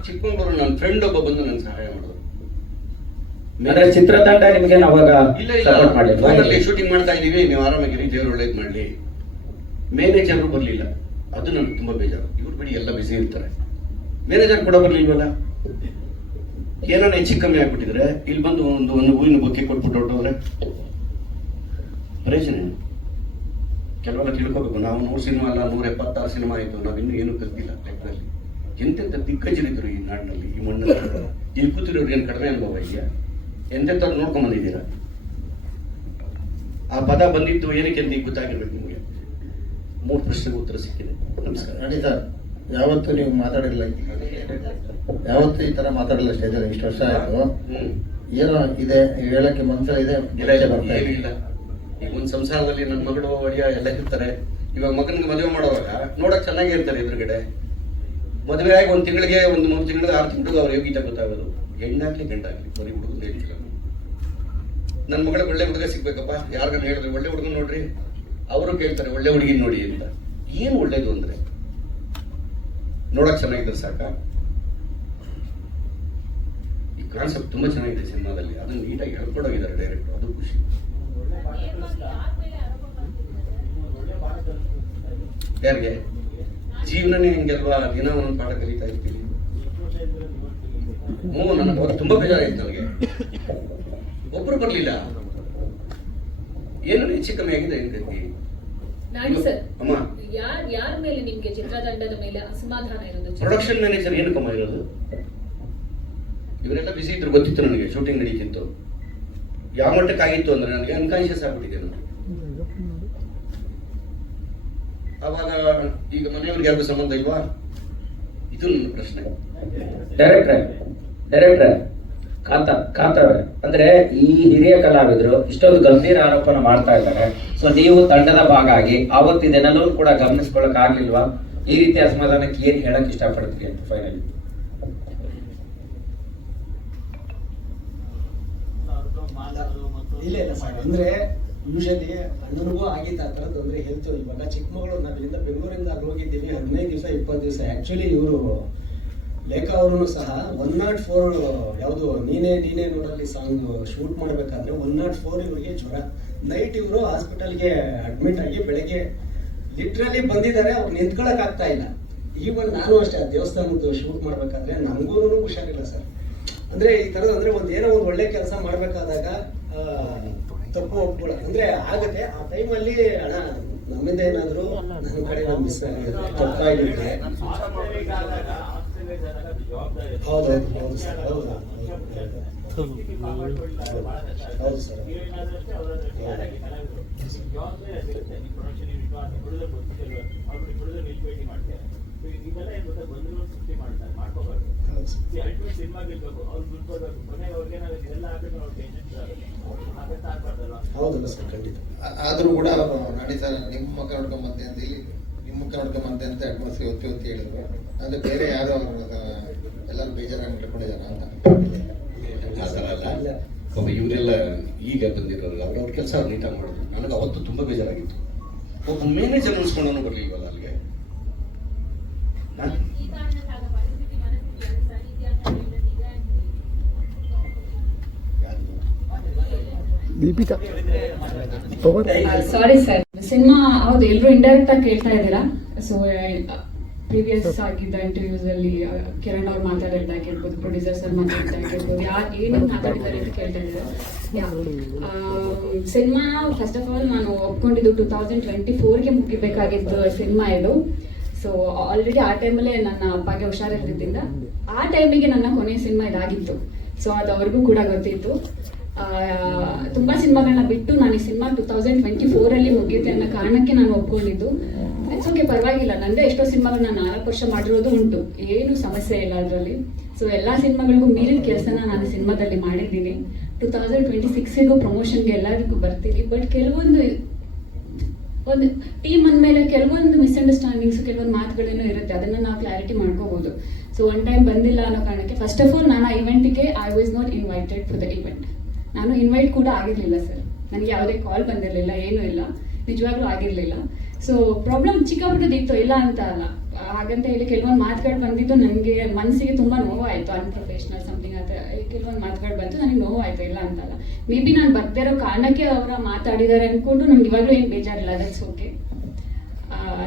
ಚಿಕ್ಕಮಗಳೂರು ನನ್ನ ಫ್ರೆಂಡ್ ಒಬ್ಬ ಬಂದು ನನ್ನ ಸಹಾಯ ಮಾಡೋದು. ಅಂದ್ರೆ ಚಿತ್ರತಂಡ ನಿಮಗೆ ಅವಾಗ ಇಲ್ಲ ಫೋನಲ್ಲಿ ಶೂಟಿಂಗ್ ಮಾಡ್ತಾ ಇದೀವಿ, ನೀವು ಆರಾಮಾಗಿರಿ, ದೇವ್ರು ಒಳ್ಳೇದು ಮಾಡಲಿ. ಮ್ಯಾನೇಜರ್ ಬರ್ಲಿಲ್ಲ, ಅದು ನನಗೆ ತುಂಬಾ ಬೇಜಾರು. ಇವ್ರು ಬಿಡಿ ಎಲ್ಲ ಬಿಸಿ ಇರ್ತಾರೆ, ಮ್ಯಾನೇಜರ್ ಕೂಡ ಬರ್ಲಿಲ್ವಲ್ಲ. ಏನಾನ ಹೆಚ್ಚು ಕಮ್ಮಿ ಆಗ್ಬಿಟ್ಟಿದ್ರೆ ಇಲ್ಲಿ ಬಂದು ಒಂದು ಹೂವಿನ ಬೊಕ್ಕೆ ಕೊಟ್ಬಿಟ್ಟು ಹೊರಟೋದ್ರೆ ಪ್ರಯೋಜನ. ಕೆಲವೆಲ್ಲ ತಿಳ್ಕೋಬೇಕು. ನಾವು 100 ಸಿನಿಮಾ ಅಲ್ಲ, 176 ಸಿನಿಮಾ ಆಯಿತು, ನಾವಿನ್ನೂ ಏನೂ ಕಲ್ತಿಲ್ಲ ಲೆಕ್ಕದಲ್ಲಿ. ಎಂತೆಂಥ ದಿಗ್ಗಜರಿದ್ರು ಈ ನಾಡಿನಲ್ಲಿ, ಈ ಮಣ್ಣಲ್ಲಿ. ಇಲ್ಲಿ ಕೂತಿರೋರಿಗೆ ಏನು ಕಡಿಮೆ ಅನುಭವ ಇದೆಯಾ? ಎಂತೆಂಥವ್ರು ನೋಡ್ಕೊಂಡ್ ಬಂದಿದ್ದೀರಾ? ಆ ಪದ ಬಂದಿದ್ದು ಏನಕ್ಕೆ ಅಂತ ಈಗ ಗೊತ್ತಾಗಿರ್ಬೇಕು ನಿಮಗೆ. 3 ಪ್ರಶ್ನೆಗೆ ಉತ್ತರ ಸಿಕ್ಕಿದೆ. ನಮಸ್ಕಾರ. ನೋಡಿ ಸರ್, ಯಾವತ್ತೂ ನೀವು ಮಾತಾಡಿಲ್ಲ, ಯಾವತ್ತೂ ಈ ತರ ಮಾತಾಡಿಲ್ಲ ಸ್ಟೇಜಲ್ಲಿ. ಇಷ್ಟು ವರ್ಷ ಆಯ್ತು, ಏನೋ ಇದೆ ಹೇಳಕ್ಕೆ ಮನಸ್ಸಲ್ಲಿ ಇದೆ. ಏನಿಲ್ಲ, ಈಗ ಒಂದು ಸಂಸಾರದಲ್ಲಿ ನನ್ನ ಮಗಳು ಒಡೆಯ ಎಲ್ಲ ಇರ್ತಾರೆ. ಇವಾಗ ಮಗನಿಗೆ ಮದುವೆ ಮಾಡೋವಾಗ ನೋಡಕ್ ಚೆನ್ನಾಗೇ ಇರ್ತಾರೆ ಎದುರುಗಡೆ. ಮದುವೆ ಆಗಿ 1 ತಿಂಗಳಿಗೆ 3 ತಿಂಗಳಿಗೆ 6 ತಿಂಗಳಿಗೆ ಅವ್ರ ಯೋಗ್ಯತೆ ಗೊತ್ತಾಗೋದು. ಹೆಣ್ಣಾಗ್ಲಿ ಗಂಡಾಗ್ಲಿ, ಬರೀ ಹುಡುಗನ ಹೇಳಿಲ್ಲ. ನನ್ನ ಮಗಳಿಗೆ ಒಳ್ಳೆ ಹುಡುಗ ಸಿಗ್ಬೇಕಪ್ಪ, ಯಾರಿಗನ್ನ ಹೇಳಿದ್ರೆ ಒಳ್ಳೆ ಹುಡುಗನ್ ನೋಡ್ರಿ, ಅವರು ಕೇಳ್ತಾರೆ ಒಳ್ಳೆ ಹುಡುಗಿನ ನೋಡಿ ಅಂತ. ಏನು ಒಳ್ಳೇದು ಅಂದ್ರೆ ನೋಡಕ್ ಚೆನ್ನಾಗಿದ್ರೆ ಸಾಕ. ಈ ಕಾನ್ಸೆಪ್ಟ್ ತುಂಬಾ ಚೆನ್ನಾಗಿದೆ ಸಿನಿಮಾದಲ್ಲಿ, ಅದನ್ನ ನೀಟಾಗಿ ಹೇಳ್ಕೊಡೋಗಿದ್ದಾರೆ ಡೈರೆಕ್ಟರ್, ಅದು ಖುಷಿ. ಯಾರಿಗೆ ಜೀವನನೇ ಹೆಂಗಲ್ವಾ, ದಿನ ಒಂದೊಂದು ಪಾಠ ಕಲಿತಾ ಇರ್ತೀವಿ. ನನಗೆ ತುಂಬಾ ಬೇಜಾರಾಯ್ತು. ನನಗೆ ಒಬ್ರು ಬರ್ಲಿಲ್ಲ, ಏನೋ ಹೆಚ್ಚು ಕಮ್ಮಿ ಆಗಿದೆ ಅಮ್ಮ. ಯಾರ ಮೇಲೆ ನಿಮ್ಗೆ ಚಿತ್ರತಂಡದ ಮೇಲೆ ಅಸಮಾಧಾನ ಇರೋದು? ಪ್ರೊಡಕ್ಷನ್ ಮ್ಯಾನೇಜರ್ ಏನಕ್ಕಮ್ಮ ಇರೋದು? ಇವರೆಲ್ಲ ಬಿಸಿ ಇದ್ರು, ಗೊತ್ತಿತ್ತು ನನಗೆ ಶೂಟಿಂಗ್ ನಡೀತಿತ್ತು. ಯಾವ ಮಟ್ಟಕ್ಕಾಗಿತ್ತು ಅಂದ್ರೆ ನನಗೆ ಅನ್ಕಾನ್ಶಿಯಸ್ ಆಗ್ಬಿಟ್ಟಿದೆ ನಾನು. ಅವಾಗ ಈಗ ಮನೆಯವ್ರಿಗೆ ಯಾರಿಗೂ ಸಂಬಂಧ ಇಲ್ವಾ? ಇದು ನನ್ನ ಪ್ರಶ್ನೆ. ಡೈರೆಕ್ಟ್ರೆ ಕಾಂತವ್ರೆ, ಅಂದ್ರೆ ಈ ಹಿರಿಯ ಕಲಾವಿದರು ಇಷ್ಟೊಂದು ಗಂಭೀರ ಆರೋಪನ ಮಾಡ್ತಾ ಇದ್ದಾರೆ. ಸೊ ನೀವು ತಂಡದ ಭಾಗ ಆಗಿ ಆವತ್ತಿದೆಲ್ಲೂ ಕೂಡ ಗಮನಿಸ್ಕೊಳಕ್ ಆಗ್ಲಿಲ್ವಾ? ಈ ರೀತಿ ಅಸಮಾಧಾನಕ್ಕೆ ಏನ್ ಹೇಳಕ್ ಇಷ್ಟಪಡ್ತೀರಿ ಅಂತ ಫೈನಲಿ? ಇಲ್ಲ ಸರ್, ಅಂದ್ರೆ ಯೂಶಲಿ ಅಣ್ಣನಿಗೂ ಆಗಿತ್ತು ಆ ಥರದ್ದು. ಅಂದ್ರೆ ಹೆಲ್ತ್ ಇವಾಗ ಚಿಕ್ಕಮಗಳೂರು, ನಾವಿಂದ ಬೆಂಗಳೂರಿಂದ ಅಲ್ಲಿ ಹೋಗಿದ್ದೀವಿ 15 ದಿವಸ 20 ದಿವಸ. ಆಕ್ಚುಲಿ ಇವರು ಲೇಖಾ ಅವರು ಸಹ 104 ಯಾವುದು ನೀನೇ ನೋಡಲ್ಲಿ ಸಾಂಗ್ ಶೂಟ್ ಮಾಡಬೇಕಾದ್ರೆ 104 ಇವರಿಗೆ ಜ್ವರ. ನೈಟ್ ಇವರು ಹಾಸ್ಪಿಟಲ್ಗೆ ಅಡ್ಮಿಟ್ ಆಗಿ ಬೆಳಗ್ಗೆ ಲಿಟ್ರಲಿ ಬಂದಿದ್ದಾರೆ. ಅವ್ರು ನಿಂತ್ಕೊಳಕ್ ಆಗ್ತಾ ಇಲ್ಲ. ಈವನ್ ನಾನು ಅಷ್ಟೇ, ಆ ದೇವಸ್ಥಾನದ್ದು ಶೂಟ್ ಮಾಡ್ಬೇಕಾದ್ರೆ ನಮಗೂ ಹುಷಾರಿಲ್ಲ ಸರ್. ಅಂದ್ರೆ ಈ ತರದ್ ಅಂದ್ರೆ ಏನೋ ಒಂದು ಒಳ್ಳೆ ಕೆಲಸ ಮಾಡ್ಬೇಕಾದಾಗ ತಪ್ಪು ಒಪ್ಕೊಳ್ಳ ಅಂದ್ರೆ ಆಗತ್ತೆ. ಆ ಟೈಮಲ್ಲಿ ಹಣ ನಮ್ಮಿಂದ ಏನಾದ್ರು ನನ್ನ ಕಡೆ ಮಿಸ್ ಆಗಿದೆ, ತಪ್ಪಾಗಿರುತ್ತೆ. ಹೌದು ಸರ್, ಹೌದು ಸರ್. ಹೌದಲ್ಲ ಸರ್, ಖಂಡಿತ. ಆದ್ರೂ ಕೂಡ ನಾಡಿ ಸರ್ ನಿಮ್ಮ ಮಕ್ಕ ನೋಡ್ಕೊಂಡ್ ಬಂದೆ ಅಂತ ಇಲ್ಲಿ ನಿಮ್ಮ ಮುಖ ನೋಡ್ಕೊಂಬಂತೆ ಅಂತ ಅಟ್ಮಾಸ್ಫಿಯರ್ ಒತ್ತಿ ಹೇಳಿದ್ರು. ಅಂದರೆ ಬೇರೆ ಯಾರೋ ಎಲ್ಲರೂ ಬೇಜಾರಾಗಿ ಇಟ್ಕೊಂಡಿದ್ದಾರೆ ಅಂತ. ಆ ಥರ ಅಲ್ಲ, ಒಬ್ಬ ಇವರೆಲ್ಲ ಈಗ ಬಂದಿರೋಲ್ಲ, ಅವ್ರ ಕೆಲಸ ಅವ್ರು ನೀಟಾಗಿ ಮಾಡೋದು. ನನಗೆ ಅವತ್ತು ತುಂಬ ಬೇಜಾರಾಗಿತ್ತು. ಒಬ್ಬ ಮ್ಯಾನೇಜರ್ ಅನ್ಸ್ಕೊಂಡವನು ಬರಲಿಲ್ವಲ್ಲ ಅಲ್ಲಿಗೆ. ದೀಪಿಕಾ ಸಾರಿ ಸರ್, ಸಿನಿಮಾ ಹೌದು ಎಲ್ಲರೂ ಇಂಡೈರೆಕ್ಟ್ ಆಗಿ ಕೇಳ್ತಾ ಇದ್ದೀರಾ. ಸೊ ಪ್ರೀವಿಯಸ್ ಆಗಿದ್ದ ಇಂಟರ್ವ್ಯೂಸ್ ಅಲ್ಲಿ ಕಿರಣ್ ಅವ್ರು ಮಾತಾಡಿದ್ದಾಗಿರ್ಬೋದು, ಪ್ರೊಡ್ಯೂಸರ್ ಸರ್ ಮಾತಾಡಿದ್ದಾಗಿರ್ಬೋದು, ಯಾರು ಏನೇನು ಮಾತಾಡಿದ್ದಾರೆ ಅಂತ ಕೇಳ್ತಾ ಇದ್ದಾರೆ. ಸಿನಿಮಾ ಫಸ್ಟ್ ಆಫ್ ಆಲ್ ನಾನು ಒಪ್ಕೊಂಡಿದ್ದು 2024ಗೆ ಮುಗಿಬೇಕಾಗಿದ್ದು ಸಿನಿಮಾ ಇದು. ಸೊ ಆಲ್ರೆಡಿ ಆ ಟೈಮಲ್ಲೇ ನನ್ನ ಅಪ್ಪಗೆ ಹುಷಾರಿಲ್ಲದ್ರಿಂದ ಆ ಟೈಮಿಗೆ ನನ್ನ ಕೊನೆಯ ಸಿನಿಮಾ ಇದಾಗಿತ್ತು. ಸೊ ಅದು ಅವ್ರಿಗೂ ಕೂಡ ಗೊತ್ತಿತ್ತು. ತುಂಬಾ ಸಿನಿಮಾಗಳನ್ನ ಬಿಟ್ಟು ನಾನು ಈ ಸಿನಿಮಾ 2024ಅಲ್ಲಿ ಮುಗಿಯುತ್ತೆ ಅನ್ನೋ ಕಾರಣಕ್ಕೆ ನಾನು ಒಪ್ಕೊಂಡಿದ್ದು. ಇಟ್ಸ್ ಓಕೆ, ಪರವಾಗಿಲ್ಲ. ನಂದೇ ಎಷ್ಟೋ ಸಿನಿಮಾಗಳು ನಾನು 4 ವರ್ಷ ಮಾಡಿರೋದು ಉಂಟು, ಏನು ಸಮಸ್ಯೆ ಇಲ್ಲ ಅದರಲ್ಲಿ. ಸೊ ಎಲ್ಲಾ ಸಿನಿಮಾಗಳಿಗೂ ಮೀರಿದ ಕೆಲಸನ ನಾನು ಸಿನಿಮಾದಲ್ಲಿ ಮಾಡಿದ್ದೀನಿ. 2026ಗೂ ಪ್ರಮೋಷನ್ಗೆ ಎಲ್ಲರಿಗೂ ಬರ್ತೀವಿ. ಬಟ್ ಕೆಲವೊಂದು ಒಂದು ಟೀಮ್ ಅಂದಮೇಲೆ ಕೆಲವೊಂದು ಮಿಸ್ಅಂಡರ್ಸ್ಟ್ಯಾಂಡಿಂಗ್ಸ್, ಕೆಲವೊಂದು ಮಾತುಗಳೇನೋ ಇರುತ್ತೆ, ಅದನ್ನ ನಾವು ಕ್ಲಾರಿಟಿ ಮಾಡ್ಕೋಬಹುದು. ಸೊ ಒನ್ ಟೈಮ್ ಬಂದಿಲ್ಲ ಅನ್ನೋ ಕಾರಣಕ್ಕೆ ಫಸ್ಟ್ ಆಫ್ ಆಲ್ ನಾನು ಆ ಇವೆಂಟ್ಗೆ I was not invited for the event. ನಾನು ಇನ್ವೈಟ್ ಕೂಡ ಆಗಿರಲಿಲ್ಲ ಸರ್, ನನಗೆ ಯಾವುದೇ ಕಾಲ್ ಬಂದಿರಲಿಲ್ಲ, ಏನೂ ಇಲ್ಲ, ನಿಜವಾಗ್ಲೂ ಆಗಿರಲಿಲ್ಲ. ಸೊ ಪ್ರಾಬ್ಲಮ್ ಚಿಕ್ಕಪುಟ್ಟದಿತ್ತು, ಇಲ್ಲ ಅಂತ ಅಲ್ಲ. ಹಾಗಂತ ಹೇಳಿ ಕೆಲವೊಂದು ಮಾತುಗಳು ಬಂದಿದ್ದು ನನಗೆ ಮನಸ್ಸಿಗೆ ತುಂಬ ನೋವಾಯಿತು. ಅನ್ಪ್ರೊಫೆಷನಲ್ ಸಮಥಿಂಗ್ ಅಂತ ಕೆಲವೊಂದು ಮಾತುಗಳು ಬಂತು, ನನಗೆ ನೋವಾಯಿತು, ಇಲ್ಲ ಅಂತಲ್ಲ. ಮೇ ಬಿ ನಾನು ಬರ್ದೇ ಇರೋ ಕಾರಣಕ್ಕೆ ಅವರ ಮಾತಾಡಿದ್ದಾರೆ ಅಂದ್ಕೊಂಡು ನನಗೆ ಇವಾಗಲೂ ಏನು ಬೇಜಾರಿಲ್ಲ, ದಟ್ಸ್ ಓಕೆ.